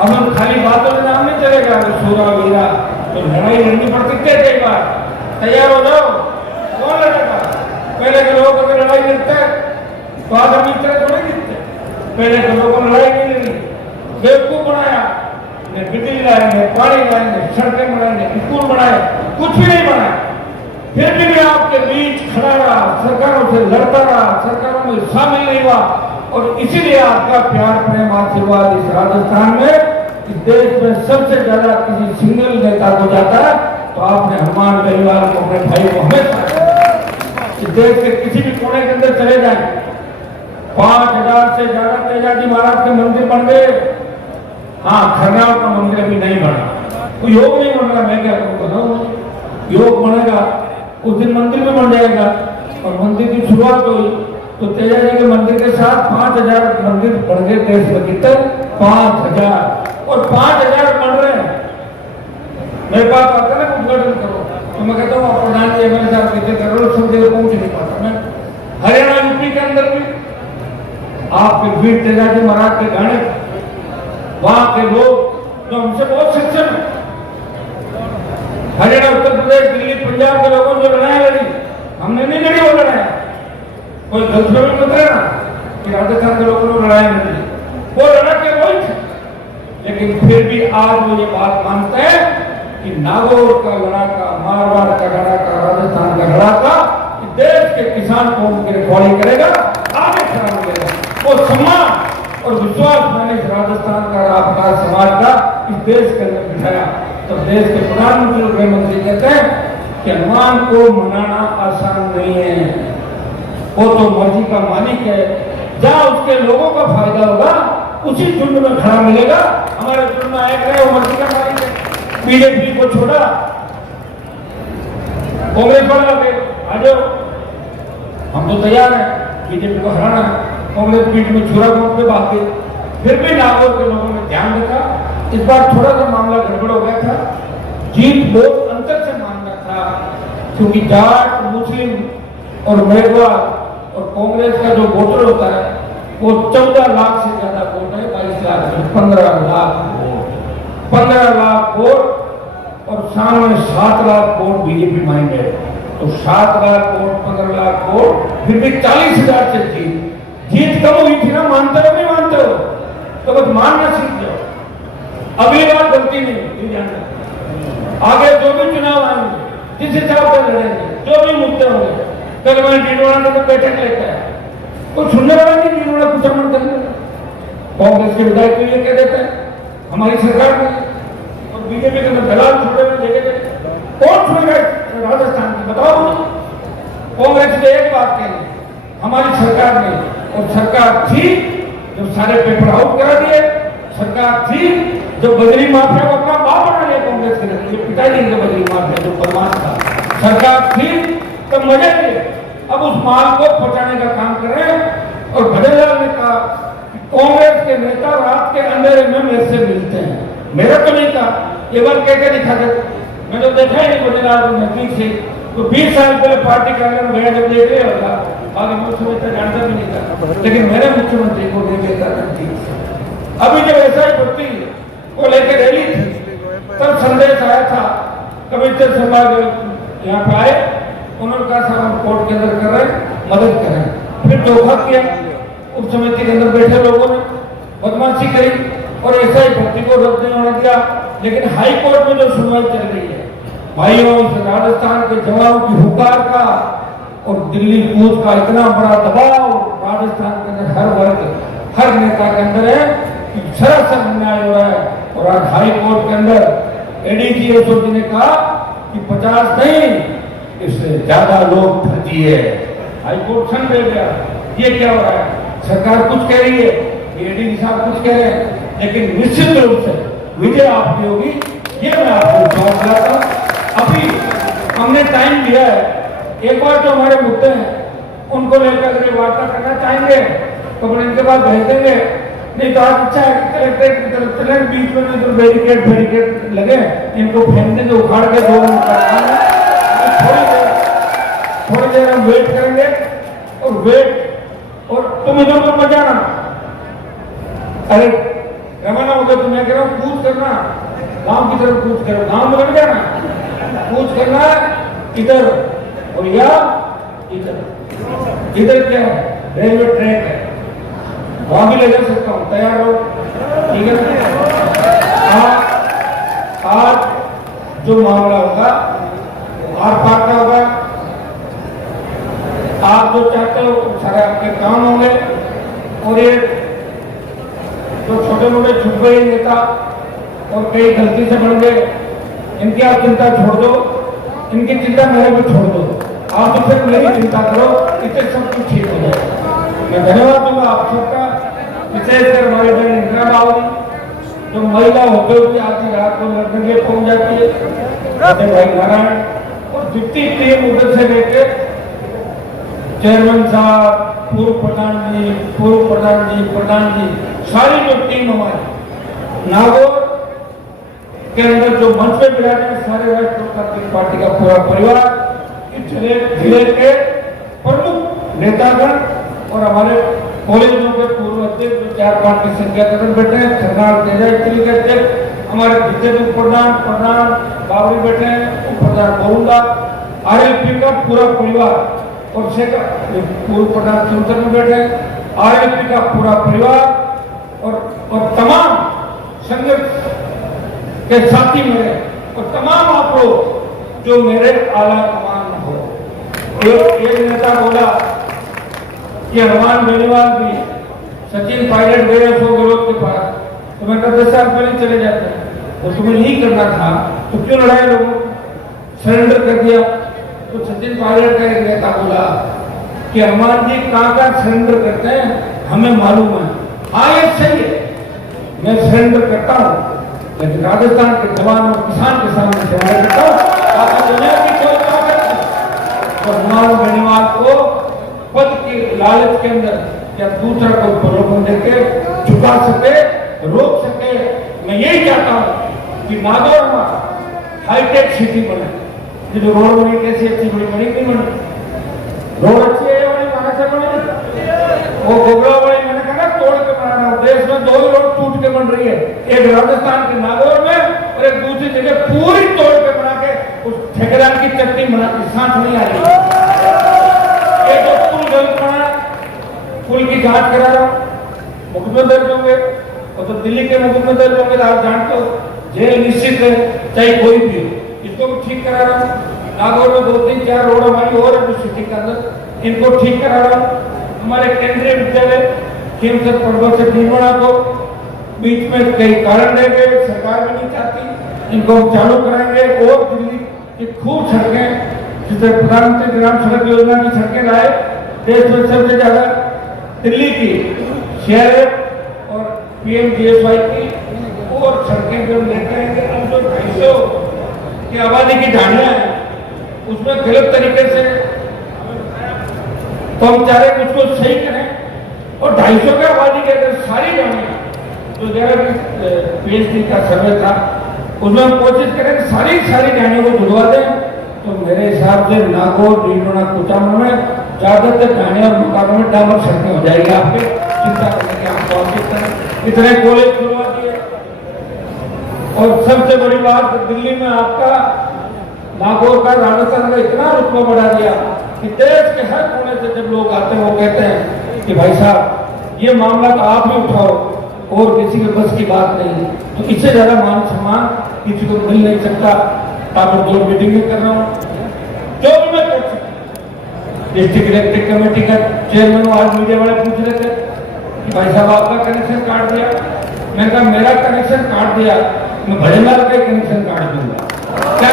अब हम खाली बातों में नाम नहीं चलेगा, सूरा वीरा तो लड़ाई लड़नी पड़ सकती है। कई बार तैयार हो जाओ, कौन लड़ेगा? पहले के लोग अगर लड़ाई लड़ते तो आज हम इस तरह थोड़े जीतते। पहले के लोगों ने लड़ाई नहीं लड़ी, बेवकूफ बनाया, बिजली लाएंगे, पानी लाएंगे, सड़कें बनाएंगे, स्कूल बनाए, कुछ भी नहीं बनाया। फिर भी मैं आपके बीच खड़ा रहा, सरकारों से लड़ता रहा, सरकारों में शामिल नहीं हुआ, और इसीलिए आपका प्यार प्रेम आशीर्वाद इस राजस्थान में, इस देश में सबसे ज्यादा किसी सिंगल नेता को जाता है तो आपने हनुमान परिवार को, अपने भाई को हमेशा। इस देश के किसी भी कोने के अंदर चले जाए, 5000 से ज्यादा तेजाजी महाराज के मंदिर बन गए। हाँ, खरनाल का मंदिर अभी नहीं बना, तो योग नहीं बन रहा। मैं क्या करूँ, योग बनेगा उस दिन मंदिर में बन जाएगा। और मंदिर की शुरुआत हुई तो तेजाजी के मंदिर के साथ 5000 मंदिर बन गए देश में। कितने? 5000। और 5000 बन रहे हैं। मेरे पास आता है ना उद्घाटन करो तो मैं कहता हूँ प्रधान जी एमएलए साहब कैसे करो, सब जगह पहुंच नहीं पाता मैं। हरियाणा यूपी के अंदर भी आपके वीर तेजाजी महाराज के गाने, वहां के लोग जो हमसे बहुत सक्षम है, हरियाणा उत्तर प्रदेश दिल्ली पंजाब के लोगों जो लड़ाई लड़ी, हमने नहीं लड़ी वो लड़ाई। कोई गलतफहमी मत रहना कि राजस्थान के लोगों ने लड़ाई नहीं लड़ी, वो लड़ा के वही थे। लेकिन फिर भी आज वो ये बात मानते हैं कि नागौर का लड़ाका, मारवाड़ का लड़ाका, राजस्थान का लड़ाका देश के किसान कौम की रखवाली करेगा, आगे खड़ा मिलेगा। वो सम्मान और विश्वास मैंने इस राजस्थान का, आपका, समाज का इस देश के अंदर बिठाया। तो देश के प्रधानमंत्री और गृह मंत्री कहते हैं कि हनुमान को मनाना आसान नहीं है, वो तो मर्जी का मालिक है, जहां उसके लोगों का फायदा होगा उसी झुंड में खड़ा मिलेगा। हमारे झुंड में आए रहे, वो मर्जी का मालिक है। बीजेपी को छोड़ा, कांग्रेस पर लगे, आ जाओ, हम तो तैयार हैं बीजेपी को हराना। कांग्रेस पीठ में छुरा वोट पे भाग गई। फिर भी नागौर के लोगों ने ध्यान रखा। इस बार थोड़ा सा मामला गड़बड़ हो गया था, जीत बहुत अंतर से मांगा था, क्योंकि जाट, मुस्लिम और मेघवा और कांग्रेस का जो वोटर होता है वो 14 लाख से ज्यादा वोट है, 22 लाख में 15 लाख वोट, 15 लाख वोट और सामने 7 लाख वोट बीजेपी मांगे। तो 7 लाख वोट, 15 लाख वोट, फिर भी 40,000 से जीत कम हुई थी ना। मानते हो नहीं मानते हो तो बस मानना सीख जाओ। अगली बार गलती नहीं जानना। आगे जो भी चुनाव आएंगे, जिस हिसाब से लड़ेंगे, जो भी मुद्दे होंगे, कल मैंने डीडवाड़ा में बैठक लेकर आया, कोई सुनने वाला नहीं डीडवाड़ा कुछ अमल करने। कांग्रेस के विधायक तो ये कह देते हैं हमारी सरकार में, और बीजेपी के दलाल छोड़े में देखे गए। कौन छोड़ेगा राजस्थान की, बताओ मुझे। कांग्रेस ने एक बात कही, हमारी सरकार ने, और सरकार थी जो सारे पेपर आउट करा दिए, सरकार थी जो बजरी माफिया को अपना बाप बना लिया कांग्रेस के, पिताजी के बजरी माफिया जो बदमाश था, सरकार थी तो मजे थे। अब उस माल को पहुंचाने का काम कर रहे हैं। और भदेलाल ने कहा कि कांग्रेस के नेता रात के अंधेरे में मेरे से मिलते हैं। मेरा तो नहीं कहा, ये बात कह के दिखा दे। मैं तो देखा ही नहीं भदेलाल को नजदीक से, तो 20 साल पहले पार्टी कार्यालय में गया जब देख रहे होगा, बाकी मुख्यमंत्री जानता भी नहीं था, लेकिन मेरे मुख्यमंत्री को देख लेता नजदीक से। अभी जब ऐसा ही भर्ती को लेकर रैली थी, तब संदेश आया था, कमिश्नर सभा यहाँ पे आए, उन्होंने कहा साहब हम कोर्ट के अंदर कर रहे हैं, मदद करें। फिर धोखा किया, उप समिति के अंदर बैठे लोगों ने बदमाशी करी और ऐसा ही भर्ती को रद्द नहीं होने दिया। लेकिन हाई कोर्ट में जो सुनवाई चल रही है भाइयों, इस राजस्थान के जवानों की हुकार का और दिल्ली कूच का इतना बड़ा दबाव राजस्थान के अंदर हर वर्ग, हर नेता के अंदर है कि सरासर अन्याय हो रहा है। और आज हाई कोर्ट के अंदर एडीजी एसओजी ने कहा कि 50 नहीं, इससे ज्यादा लोग फर्जी है। हाई कोर्ट क्षण दे गया। ये क्या हो रहा है? सरकार कुछ कह रही है, एडीजी साहब कुछ कह रहे हैं, लेकिन निश्चित रूप से विजय आपकी होगी, ये मैं आपको विश्वास दिलाता हूं। अभी हमने टाइम दिया है, एक बार जो हमारे मुद्दे हैं उनको लेकर अगर वार्ता करना चाहेंगे तो फिर इनके बाद भेज देंगे। नहीं तो आज अच्छा है कि कलेक्ट्रेट की तरफ चले, बीच में जो बैरिकेड लगे इनको फेंक देंगे उखाड़ के। थोड़ी देर हम वेट करेंगे और तुम इधर उधर मत जाना। अरे रवाना हो गए तो मैं कह रहा हूँ कूच करना, गांव की तरफ कूच करो, गांव में लग जाना, कूच करना इधर और या इधर। इधर क्या है? रेलवे ट्रैक है, वहां भी ले जा सकता हूँ, तैयार हो? ठीक है ना? आज जो मामला होगा आर पार का होगा। आप जो चाहते हो सारे आपके काम होंगे। और ये जो छोटे मोटे छुप गए नेता और कई गलती से बढ़ गए, इनकी आप चिंता छोड़ दो, इनकी चिंता मेरे को छोड़ दो। आप तो फिर मेरी चिंता करो, इससे सब कुछ ठीक हो जाए। मैं धन्यवाद दूंगा आप सबका, विशेषकर हमारी बहन इंदिरा बावरी जो महिला होते हुए आधी रात को लड़ने के लिए पहुंच जाती है, भाई नारायण और जितनी टीम उधर से लेके चेयरमैन साहब, पूर्व प्रधान जी, प्रधान जी, सारी जो टीम हमारी नागौर के अंदर जो मंच पे बिराजे हैं, सारे राष्ट्रीय पार्टी का पूरा परिवार, जिले के प्रमुख नेतागण और हमारे कॉलेजों के पूर्व अध्यक्ष 4-5 की संख्या करके बैठे हैं, सरदार तेजाब के अध्यक्ष, हमारे जितने प्रधान बाबरी बैठे हैं, उप प्रधान बोरूंगा, आरएलपी का पूरा परिवार और पूर्व प्रधान चौधरी में बैठे, आरएलपी का पूरा परिवार और तमाम संगठन के साथी मेरे और तमाम आप लोग जो मेरे आला कमान हो। एक नेता बोला कि हनुमान बेनीवाल भी सचिन पायलट गए 100 विरोध के पास, तो मैं कहता 10 साल पहले चले जाते हैं और तुम्हें नहीं करना था तो क्यों लड़ाई? लोगों सरेंडर कर दिया। तो सचिन पायलट का एक नेता बोला कि हनुमान जी कहाँ सरेंडर करते हैं हमें मालूम है। हाँ ये सही है, मैं सरेंडर करता हूँ, लेकिन राजस्थान के जवान और किसान के सामने सरेंडर करता हूँ। आपकी दुनिया की कोई ताकत नहीं। तो हनुमान बेनीवाल को पद के लालच के अंदर या दूसरा कोई प्रलोभन देके झुका सके, रोक सके। मैं यही चाहता हूँ कि नागौर में हाईटेक सिटी बने। ये जो रोड बनी कैसी अच्छी बड़ी बनी नहीं बनी, रोड अच्छी है बड़ी कहाँ से बनी? वो गोगला बड़ी मैंने कहा तोड़ के बनाना। देश में 2 रोड टूट के बन रही है, एक राजस्थान के नागौर में और एक दूसरी जगह पूरी तोड़ के बना के उस ठेकेदार की चटनी बना के सांस नहीं आ रही। एक जो पुल गलत बना, पुल की जांच करा रहा हूँ, मुकदमे दर्ज होंगे और तो दिल्ली के मुकदमे दर्ज होंगे तो आप जानते हो जेल निश्चित है, चाहे कोई भी हो। इसको भी ठीक करा रहा हूँ। नागौर में 2-3-4 रोड हमारी और है सिटी के अंदर, इनको ठीक करा रहा हूँ। हमारे केंद्रीय विद्यालय खेमसर पर्वत से निर्माणा को बीच में कई कारण रह गए, सरकार भी नहीं चाहती, इनको हम चालू कराएंगे। और दिल्ली की खूब सड़कें, जिसे प्रधानमंत्री ग्राम सड़क योजना की सड़कें लाए, देश में सबसे ज्यादा दिल्ली की शहर और पीएमजीएसवाई की और सड़कें जो लेकर आएंगे। हम जो 250 की आबादी की ढाणियां हैं उसमें गलत तरीके से तो हम चाह रहे उसको सही करें। और 250 की आबादी के अगर सारी जाने तो जरा PhD का सर्वे था, उसमें हम कोशिश करें कि सारी गाड़ियों को जुड़वा दें। तो मेरे हिसाब से नागौर, नीलोना, कुचामन में ज्यादातर गाड़ियों और मुकाबले में डामर सड़कें हो जाएगी। आपके चिंता करने की आपको आवश्यकता है। इतने कॉलेज खुलवा दिए और सबसे बड़ी बात दिल्ली में आपका नागौर का, राजस्थान का इतना रुतबा बढ़ा दिया कि देश के हर कोने से जब लोग आते हैं वो कहते हैं कि भाई साहब ये मामला तो आप ही उठाओ और किसी के बस की बात नहीं। तो इससे ज्यादा मान सम्मान किसी को मिल नहीं सकता। ताबड़तोड़ मीटिंग कर रहा हूँ, जो भी मैं कर सकता। डिस्ट्रिक्ट इलेक्ट्रिक कमेटी का चेयरमैन आज मीडिया वाले पूछ रहे थे कि भाई साहब आपका कनेक्शन काट दिया। मैंने कहा मेरा कनेक्शन काट दिया, मैं भजनलाल का कनेक्शन काट दूंगा। क्या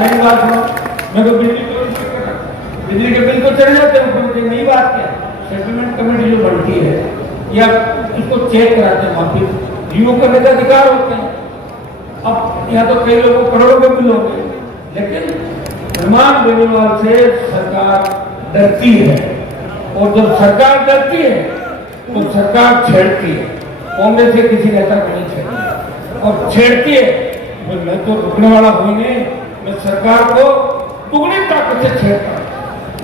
मेरी बात सुनो, मैं तो बिजली के बिल तो चढ़ जाते हैं। नई बात क्या है, सेटलमेंट कमेटी जो बनती है या इसको चेक कराते हैं, वापिस रिव्यू करने का अधिकार होते हैं। अब यहाँ तो कई लोगों को करोड़ों के बिल होंगे, लेकिन निर्माण बेनीवाल से सरकार डरती है। और जब सरकार डरती है तो सरकार छेड़ती है। कांग्रेस के किसी नेता को नहीं छेड़ती और छेड़ती है तो मैं तो रुकने वाला हुई नहीं, मैं सरकार को दुगनी ताकत से छेड़ता हूं।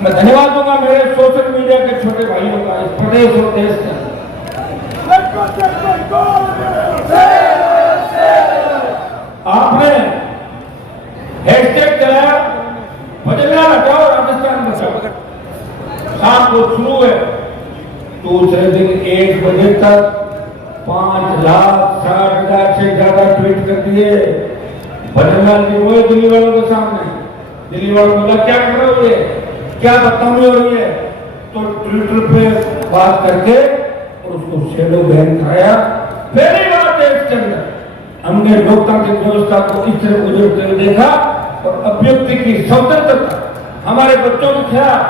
मैं धन्यवाद दूंगा मेरे सोशल मीडिया के छोटे भाइयों का, इस प्रदेश और देश का। आपने हैशटैग चलाया भजनलाल हटाओ राजस्थान बचाओ। शाम को शुरू है, दूसरे दिन 1 बजे तक 5,60,000 से ज्यादा ट्वीट कर दिए। भजनलाल जी रोए दिल्ली वालों के सामने। दिल्ली वालों बोला क्या कर रहे हो, ये क्या बदनामी हो रही है। तो ट्विटर पे बात करके और उसको शेडो बैन कराया। पहली बार देश के अंदर हमने लोकतांत्रिक व्यवस्था को इस तरह गुजरते हुए देखा और अभिव्यक्ति की स्वतंत्रता हमारे बच्चों के खिलाफ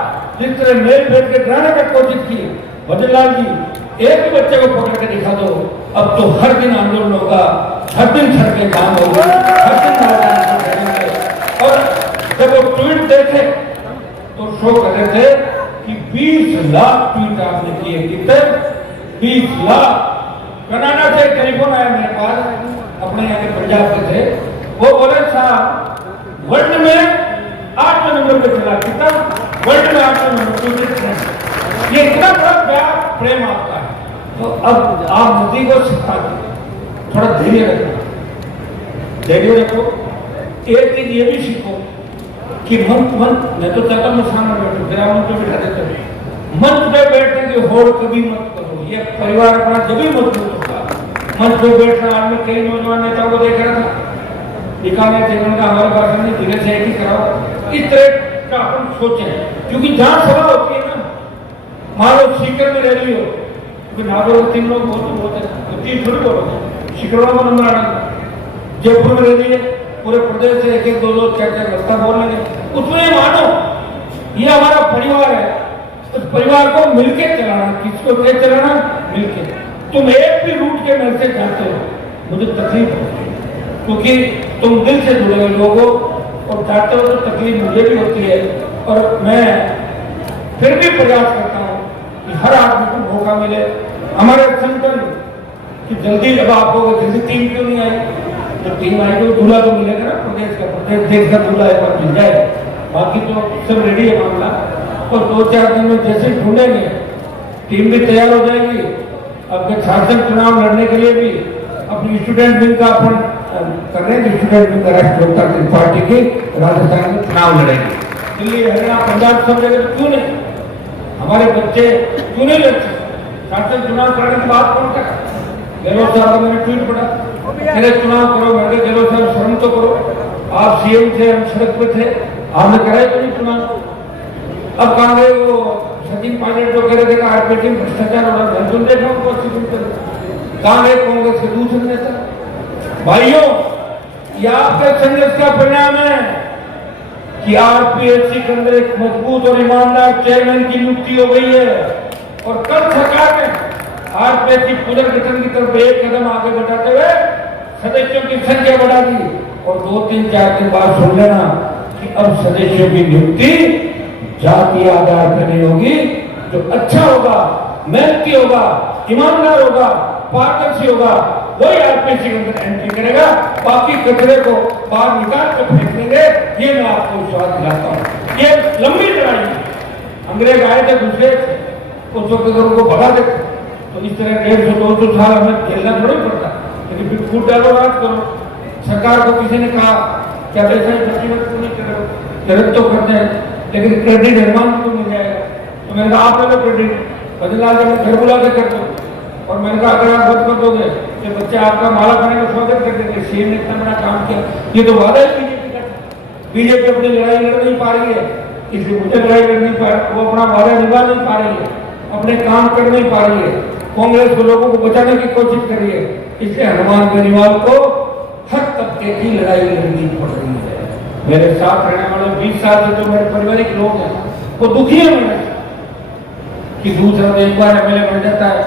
जिस तरह मेल भेज के डराने की कोशिश की। भजनलाल जी एक भी बच्चे को पकड़ के दिखा दो, अब तो हर दिन आंदोलन होगा, हर दिन सड़कें जाम होगी, हर दिन मैदान करेंगे। और जब वो ट्वीट देखे तो शो कर रहे थे कि 20 लाख ट्वीट आपने किए। कितने? 20 लाख। कनाडा से टेलीफोन आया मेरे पास, अपने यहाँ के पंजाब के थे। वो बोले साहब वर्ल्ड में 8 नंबर पे चला। कितना? वर्ल्ड में 8 नंबर। ये इतना बड़ा प्यार प्रेम आपका है। तो अब आप मोदी को सिखा दो, थोड़ा धैर्य रखो, धैर्य रखो। एक चीज ये भी सीखो कि मैं तो चाहता हूँ सामने बैठो, फिर आप मंच पे बिठा देते। मंच पे बैठने की होड़ कभी मत करो। ये परिवार अपना जब भी मजबूत होगा। मंच पे बैठना आज में कई नौजवान नेताओं को देख रहा था, बीकानेर चैनल का हमारे भाषण में धीरे से एक ही कराओ। इस तरह का अपन सोचें, क्योंकि जहां सभा होती है ना, मान लो सीकर में रैली हो, क्योंकि नागौर में 3 लोग बोलते तो 3 थोड़ी बोलोगे, सीकरों को नंबर आना। जयपुर में रैली है, पूरे प्रदेश से 1-1, 2-2, 4-4 रास्ता बोल लगे। उसमें मानो ये हमारा परिवार है, उस परिवार को मिलकर चलाना। किसको क्या चलाना? मिलकर। तुम एक भी रूट के मेरे से जाते हो मुझे तकलीफ होती है, क्योंकि तुम दिल से जुड़े हुए लोगों और जाते हो तो तकलीफ मुझे भी होती है। और मैं फिर भी प्रयास करता हूँ कि हर आदमी को मौका मिले। हमारे संगठन कि जल्दी जब आपको जल्दी टीम क्यों नहीं आई, तो टीम आई तो दूल्हा तो मिलेगा ना, प्रदेश का, प्रदेश देश का दूल्हा एक बार मिल जाए। बाकी तो सब रेडी है मामला। और 2-4 दिन में जैसे ढूंढेंगे टीम भी तैयार हो जाएगी। अपने शासन चुनाव लड़ने के लिए भी अपनी स्टूडेंट विंग का अपन कर रहे हैं। स्टूडेंट विंग राष्ट्रीय लोकतांत्रिक पार्टी की राजस्थान में चुनाव लड़ेंगे। दिल्ली, हरियाणा, पंजाब सब जगह क्यों नहीं, हमारे बच्चे क्यों नहीं लड़ते? शासन चुनाव करने की बात कौन कर? गहलोत साहब को मैंने ट्वीट पढ़ा, मेरे चुनाव करो। मैंने गहलोत साहब शर्म तो करो, आप सीएम थे, हम सड़क पे थे, आपने कराए तो नहीं चुनाव। अब कांग्रेस वो सचिन पायलट जो कह रहे थे आरपीटी में भ्रष्टाचार हो रहा है, सुन देखा उनको अच्छी कांग्रेस के दूसरे नेता। भाइयों, ये आपके संघर्ष का परिणाम है कि आरपीएससी के अंदर एक मजबूत और ईमानदार चेयरमैन की नियुक्ति हो गई है। और कल सरकार ने आरपीएससी पुनर्गठन की तरफ एक कदम आगे बढ़ाते हुए सदस्यों की संख्या बढ़ा दी। और 2-3-4 दिन बाद सुन लेना कि अब सदस्यों की नियुक्ति जातीय आधार पर नहीं होगी। जो अच्छा होगा, मेहनती होगा, ईमानदार होगा, पारदर्शी होगा, वही आरपीसी के अंदर एंट्री करेगा। बाकी कचरे को बाहर निकाल कर फेंक देंगे, ये मैं आपको विश्वास दिलाता हूँ। ये लंबी लड़ाई है। अंग्रेज आए थे दूसरे, उस वक्त अगर उनको भगा देते तो इस तरह 150-200 साल हमें खेलना थोड़ी पड़ता। लेकिन फिर फूट डालो, बात करो। सरकार को किसी ने कहा क्या ऐसा ही प्रतिबद्ध नहीं करो, गलत तो करते हैं, लेकिन क्रेडिट निर्माण को मिल जाएगा। तो मैंने कहा आप ले लो क्रेडिट, बदला के मैं घर बुला के कर दो। और मैंने कहा अगर आप बंद कर दोगे तो बच्चे आपका माला खाने का स्वागत कर देंगे। शेर ने इतना बड़ा काम किया, ये तो वादा है बीजेपी का। बीजेपी अपनी लड़ाई लड़ नहीं पा रही है, इसलिए मुझे लड़ाई लड़ नहीं पा रही, वो अपना वादा निभा नहीं पा रही है, अपने काम कर नहीं पा रही है, कांग्रेस को लोगों को बचाने की कोशिश कर रही है। इसलिए हनुमान बेनीवाल को हर तबके की लड़ाई लड़नी पड़ रही है। मेरे साथ रहने वाले 20 साल से जो मेरे पारिवारिक लोग हैं वो दुखी है मेरे कि दूसरा एक बार एमएलए बन जाता है,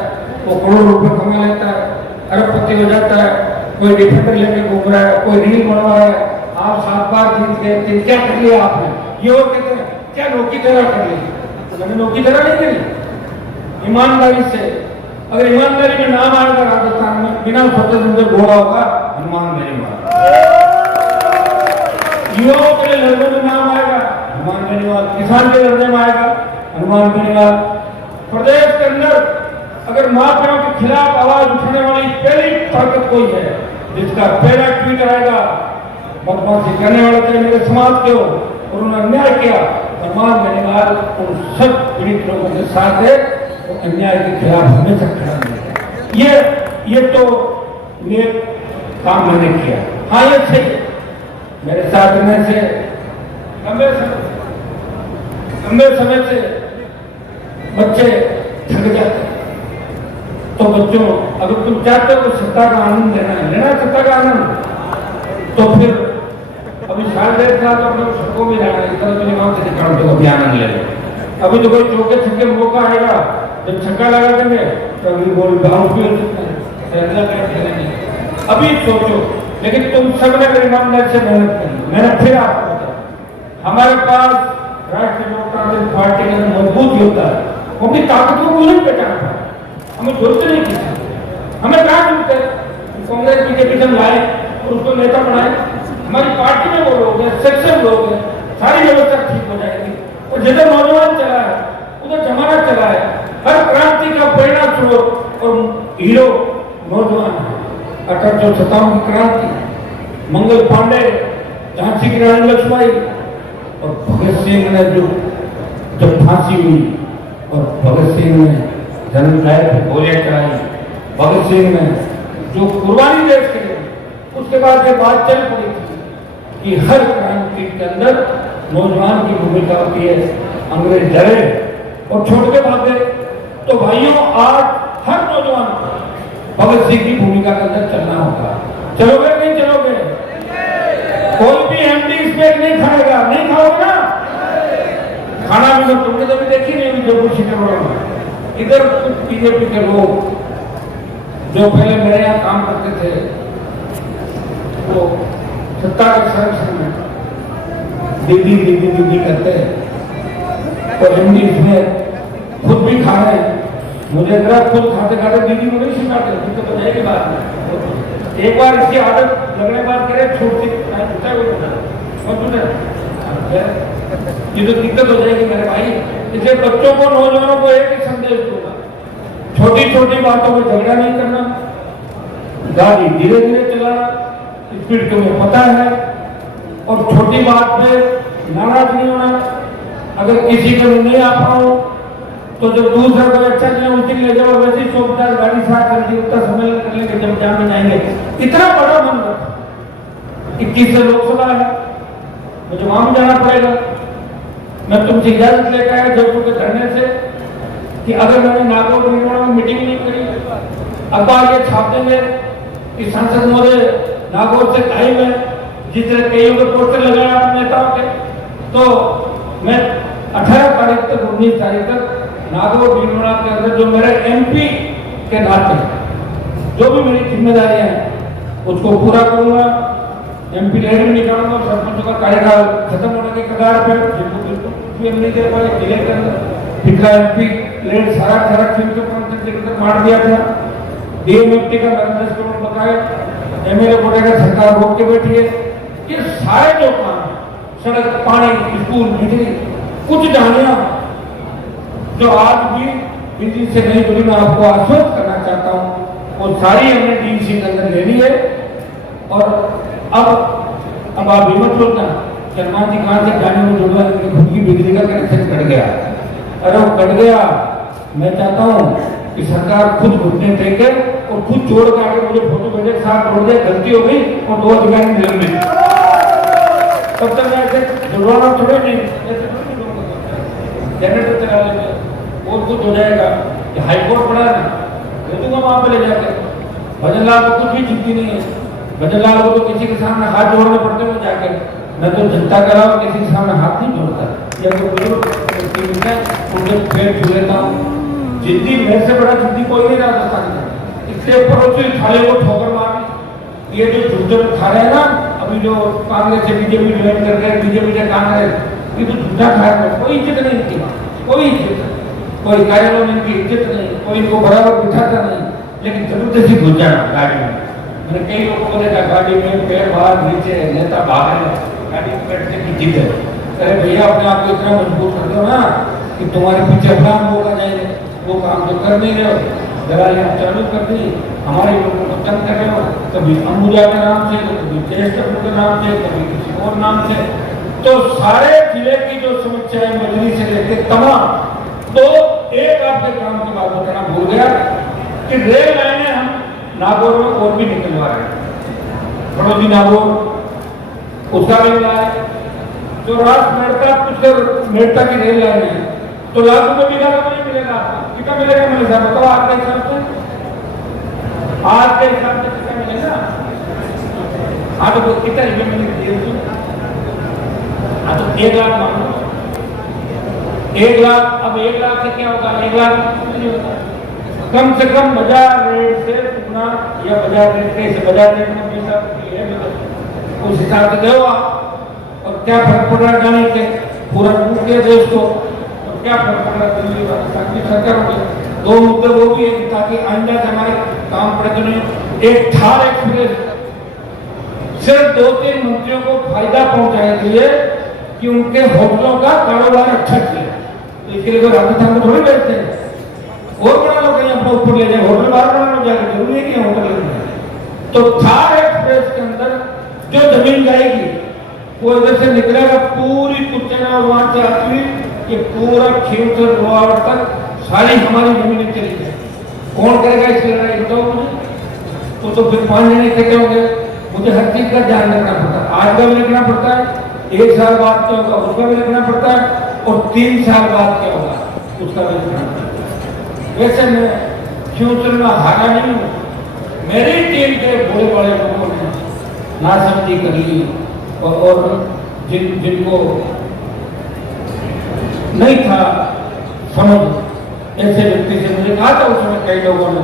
वो करोड़ रुपए कमा लेता है, अरबपति हो जाता है, कोई डिफेंडर लेके घूम रहा है, कोई रील बनवा रहा है। आप 7 बार जीत गए, क्या कर लिया आपने? ये और कहते हैं क्या नौकी तरह कर ली? तो मैंने नौकी तरह नहीं करी, ईमानदारी से। अगर ईमानदारी में नाम आएगा राजस्थान में, बिना सोचे समझे घोड़ा होगा हनुमान बेनीवाल। युवाओं के लिए लड़ने में नाम आएगा हनुमान बेनीवाल, किसान के लड़ने में आएगा हनुमान बेनीवाल। प्रदेश के अंदर अगर माफियाओं के खिलाफ आवाज उठाने वाली पहली ताकत कोई है, जिसका पहला ट्वीट आएगा बदमाशी करने वाले थे मेरे समाज के हो और उन्होंने अन्याय किया, हनुमान बेनीवाल उन सब पीड़ित लोगों के साथ है, तो अन्याय के खिलाफ हमेशा खड़ा है। ये तो ये काम मैंने किया। हाँ, ये सही मेरे साथ रहने से लंबे समय से बच्चे थक जाते हैं। तो बच्चों, अगर तुम चाहते हो कि सत्ता का आनंद लेना सत्ता का आनंद, तो फिर अभी 1.5 साल तो अपने सड़कों में जाना है, इस तरह के गाँव से निकाल दो, अभी आनंद ले लो। अभी तो कोई चौके छक्के मौका आएगा, जब छक्का लगा देंगे तो अभी बोल गाँव भी हो सकता है, अभी सोचो। लेकिन तुम सब ने मेरी ईमानदारी से मेहनत करी। मैंने फिर आपको बताया, हमारे पास राष्ट्रीय लोकतांत्रिक पार्टी का मजबूत योद्धा है, वो भी ताकत को नहीं पहचान पाए, हमें जरूरत नहीं की, हमें क्या जरूरत है? कांग्रेस बीजेपी से लाए और उसको नेता बनाए। हमारी पार्टी में वो लोग हैं, सेक्शन लोग हैं, सारी व्यवस्था ठीक हो जाएगी। और जिधर नौजवान चला है उधर जमाना चला है। हर क्रांति का प्रेरणा स्रोत और हीरो नौजवान है। 1857 की क्रांति, मंगल पांडे, झांसी की रानी लक्ष्मीबाई और भगत सिंह ने जब फांसी हुई और भगत सिंह ने जनता पे गोलियां चलाई, भगत सिंह ने जो कुर्बानी देश के लिए, उसके बाद ये बात चल पड़ी थी कि हर क्रांति के अंदर नौजवान की भूमिका होती है। अंग्रेज डरे और छोड़ के भागे, तो भाइयों आज हर नौजवान भगत सिंह की भूमिका के अंदर चलना होगा। चलोगे नहीं चलोगे? कोई भी एमडी स्पेक नहीं खाएगा, नहीं खाओगे ना? खाना भी तो तुमने कभी देखी नहीं जयपुर सीतापुर में। इधर कुछ बीजेपी के लोग जो पहले मेरे यहाँ काम करते थे, वो सत्ता के संरक्षण में दीदी करते हैं और एमडी इसमें खुद भी खा रहे हैं। मुझे जरा खुद खाते खाते दीदी को नहीं सिखाते, तो जाएगी बात। एक बार इसकी आदत लगने बाद करे छूटती ये तो दिक्कत हो जाएगी मेरे भाई। इसलिए बच्चों को, नौजवानों को एक ही संदेश दूंगा, छोटी छोटी बातों में झगड़ा नहीं करना, गाड़ी धीरे धीरे चलाना, स्पीड तुम्हें पता है, और छोटी बात पे नाराज नहीं होना। अगर किसी को नहीं आ पाओ तो जब दूसरा कोई अच्छा किया उसी ले जाओ, वैसे ही 150 गाड़ी साफ कर दी, उतना सम्मेलन कर लेंगे, जब जाने जाएंगे। इतना बड़ा मन रखा, 21 से लोकसभा है, मुझे वहां भी जाना पड़ेगा। मैं तुमसे इजाजत लेकर आया जयपुर के धरने से कि अगर मैंने नागौर में मीटिंग नहीं करी, अखबार ये छाप देंगे कि सांसद महोदय नागौर से गायब है, जिस तरह कईयों के पोस्टर लगाया नेताओं के, तो मैं 18 तारीख तक 19 तारीख तक नागौर भीलवाड़ा के अंदर जो मेरे एमपी के नाते जो भी मेरी जिम्मेदारियां हैं उसको पूरा करूंगा। एमपी लहर में निकालूंगा, सरपंचों का कार्यकाल खत्म होने के कगार पर, भी हम नहीं दे पाए जिले के अंदर। पिछला एमपी लेट सारा खरक फिल्म के प्रोजेक्ट मार दिया था। डीएमएफटी का मैनेजमेंट स्टोर बताया, एमएलए बोलेगा सरकार रोक के बैठी है। ये सारे जो काम सड़क, पानी, स्कूल, बिजली, कुछ जानिया जो आज भी बिजली से नहीं जुड़ी, मैं आपको आश्वस्त करना चाहता हूँ, वो सारी हमने डीसी के अंदर ले ली है। और अब आप हिम्मत सोचना सलमान जी कहाँ से गाने में जुड़वा, खुद की बिजली का कनेक्शन कट गया। अरे वो कट गया, मैं चाहता हूँ कि सरकार खुद घुटने टेके और खुद जोड़ के आगे मुझे फोटो भेजे, साथ जोड़ दे, गलती हो गई और 2 अधिकारी निलंबित। तब तक मैं ऐसे जुड़वाना थोड़े नहीं, जनरेटर चला लेंगे और कुछ हो जाएगा। हाईकोर्ट पड़ा है ना, दे दूंगा वहां पे ले जाकर। भजन लाल को कुछ भी चिंती नहीं है। भजन लाल को तो किसी के सामने हाथ जोड़ने पड़ते हैं जाकर। मैं तो जनता करा और किसी के सामने हाथ नहीं जोड़ता। या तो उनके पैर छू लेता हूँ। जिद्दी मेरे से बड़ा जिद्दी कोई नहीं राजस्थान का। इसके पड़ोसी थाले को ठोकर मारी। ये जो झूठे खा रहे हैं ना, अभी जो कांग्रेस से बीजेपी ज्वाइन कर रहे हैं, बीजेपी से कांग्रेस, ये तो झूठा खा रहे हैं। कोई इज्जत नहीं इनकी, कोई इज्जत नहीं, कोई कार्यालय में इनकी इज्जत नहीं, कोई इनको बराबर बिठाता नहीं। लेकिन जरूरत से घुस जाना गाड़ी में। मैंने कई लोगों को देखा गाड़ी में पैर बाहर नीचे, नेता बाहर है, गाड़ी में बैठने की जिद है। अरे भैया अपने आप को इतना मजबूत कर दो ना कि तुम्हारे पीछे अपना होगा जाए। वो काम तो कर नहीं रहे हो, दलाली चालू कर दी, हमारे लोगों को तंग कर रहे हो, कभी अंबुजा के नाम से, कभी टेस्ट के नाम से, कभी किसी और नाम से। तो सारे जिले की जो समस्याएं मजली से लेकर तमाम, तो एक आपके काम की बात बताना भूल गया कि रेल लाइनें हम नागौर में और भी निकलवा रहे हैं। पड़ोसी नागौर उसका भी मिला है। जो मेड़ता की रेल लाइन है, तो लाख रुपये बीघा का नहीं मिलेगा आपको। कितना मिलेगा मेरे साहब बताओ आज के हिसाब से? आज के हिसाब से कितना मिलेगा? आज तो कितना रुपये? हाँ तो 1 लाख मान लो। 1 लाख, अब 1 लाख से क्या होगा? 1 लाख नहीं होता। कम से कम बाजार रेट से कितना, या बाजार रेट कैसे, बाजार रेट में पैसा उस हिसाब से दो आप। और क्या फर्क पड़ रहा है जाने के, पूरा टूट गया देश को, और क्या फर्क पड़ रहा है दिल्ली वाली सरकार को? 2 मुद्दे वो भी है ताकि आइंदा से हमारे काम पड़े तो नहीं। एक थार एक्सप्रेस सिर्फ 2-3 मंत्रियों को फायदा पहुंचाने के लिए कि उनके होटलों का कारोबार अच्छा किया। तो इसके लिए तो राजस्थान में थोड़ी बैठते हैं, और बना लो कहीं अपने ऊपर ले जाए, होटल बाहर बना लो जाकर, जरूरी है कि होटल लेना। तो थार एक्सप्रेस के अंदर जो जमीन जाएगी वो इधर से निकलेगा पूरी कुचना और वहां से आती हुई कि पूरा खींचर रोआवट तक सारी हमारी जमीनें चली जाए। कौन करेगा इसकी लड़ाई बताओ मुझे? तो फिर 5 जने इकट्ठे होंगे। मुझे हर चीज का ध्यान रखना पड़ता है। आज का भी लिखना पड़ता है, 1 साल बाद क्या होगा उसका भी लिखना पड़ता है, और 3 साल बाद क्या होगा उसका भी लिखना पड़ता है। वैसे मैं फ्यूचर में हारा नहीं हूँ। मेरी टीम के बड़े बड़े लोगों ने नासमझी करी और जिनको नहीं था समझ, ऐसे व्यक्ति से मुझे कहा था उस समय कई लोगों ने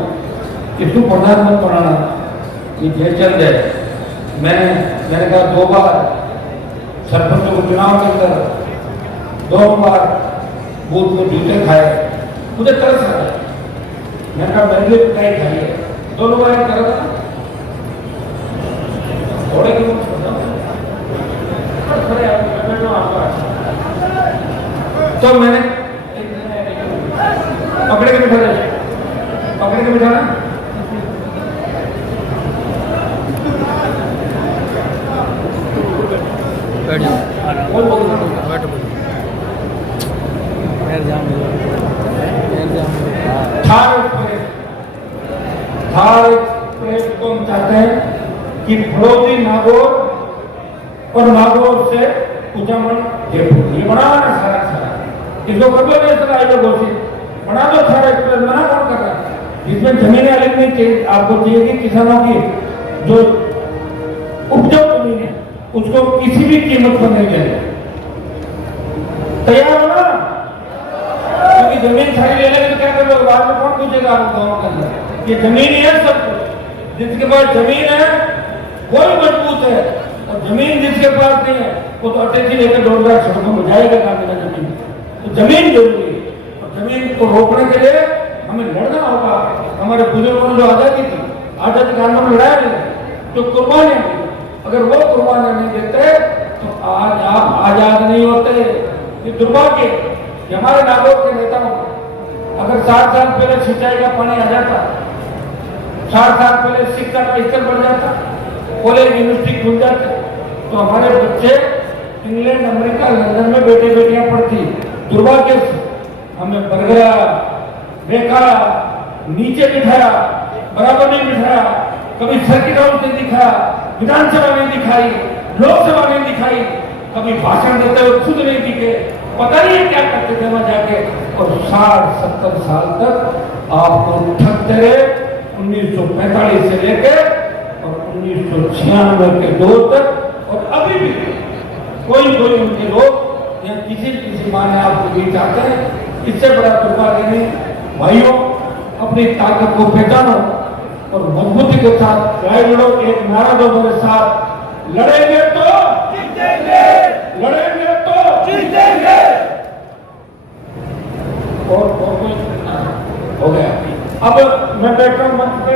कि तू प्रधानमंत्री बनाना, ये जयचंद है। मैंने कहा 2 बार सरपंच को चुनाव के अंदर 2 बार बूथ में जूते खाए, मुझे तरस आ गया। मैंने कहा मैंने भी पिटाई खाई है, 2 बार करा था थोड़े की तो मैंने पकड़े के बिठा दे, पकड़े के बिठाना। थार एक्सप्रेस को हम चाहते हैं कि फड़ौती नागौर और नागौर से कुचामन जयपुर, ये बना ना सारा इसको कर लो नहीं सका आइए घोषित बना दो थार एक्सप्रेस। मना कौन कर रहा है? जिसमें जमीनें अलग नहीं चाहिए आपको, चाहिए कि किसानों की जो उपजाऊ जमीन है उसको किसी भी कीमत पर नहीं जाए। तैयार हो ना? क्योंकि जमीन सारी ले लेंगे तो क्या कर लो, बाद में कौन पूछेगा आपको गाँव के अंदर? ये जमीन ही है सब कुछ। जिसके पास जमीन है वही मजबूत है, और जमीन जिसके पास नहीं है वो तो अटैची लेकर दौड़ रहा सड़कों में जाएगा कहाँ बिना जमीन। तो जमीन जरूरी है और जमीन को रोकने के लिए हमें लड़ना होगा। हमारे बुजुर्गों ने जो आजादी थी, आजादी का आंदोलन लड़ाया नहीं, जो कुर्बानियां दी, अगर वो कुर्बानियां नहीं देते तो आज आप आजाद नहीं होते। ये दुर्भाग्य कि हमारे नागौर के नेताओं अगर 7 साल पहले सिंचाई का पानी आ जाता, 4 साल पहले शिक्षा का स्तर बढ़ जाता, कॉलेज यूनिवर्सिटी खुल जाते, तो हमारे बच्चे इंग्लैंड अमेरिका लंदन में बेटे बेटियां पढ़ती। दुर्भाग्य से हमें बरगरा देखा, नीचे बिठाया, बराबर नहीं बिठाया, कभी सर्किट हाउस नहीं दिखाया, विधानसभा नहीं दिखाई, लोकसभा नहीं दिखाई, कभी भाषण देते हुए खुद नहीं दिखे, पता नहीं क्या करते थे वहां जाके। और 60-70 साल तक आपको ठगते रहे, 1945 से लेकर और 1996 के दौर तक, और अभी भी कोई उनके लोग या किसी माने आपको बीच आते हैं। इससे बड़ा दुर्भाग्य नहीं। भाइयों, अपनी ताकत को पहचानो और मजबूती के साथ लड़ाई लड़ो। एक नारा दो मेरे साथ, लड़ेंगे तो जीतेंगे, लड़ेंगे तो जीतेंगे। और कोई हो गया। अब मैं बैठ रहा हूं मंच पे।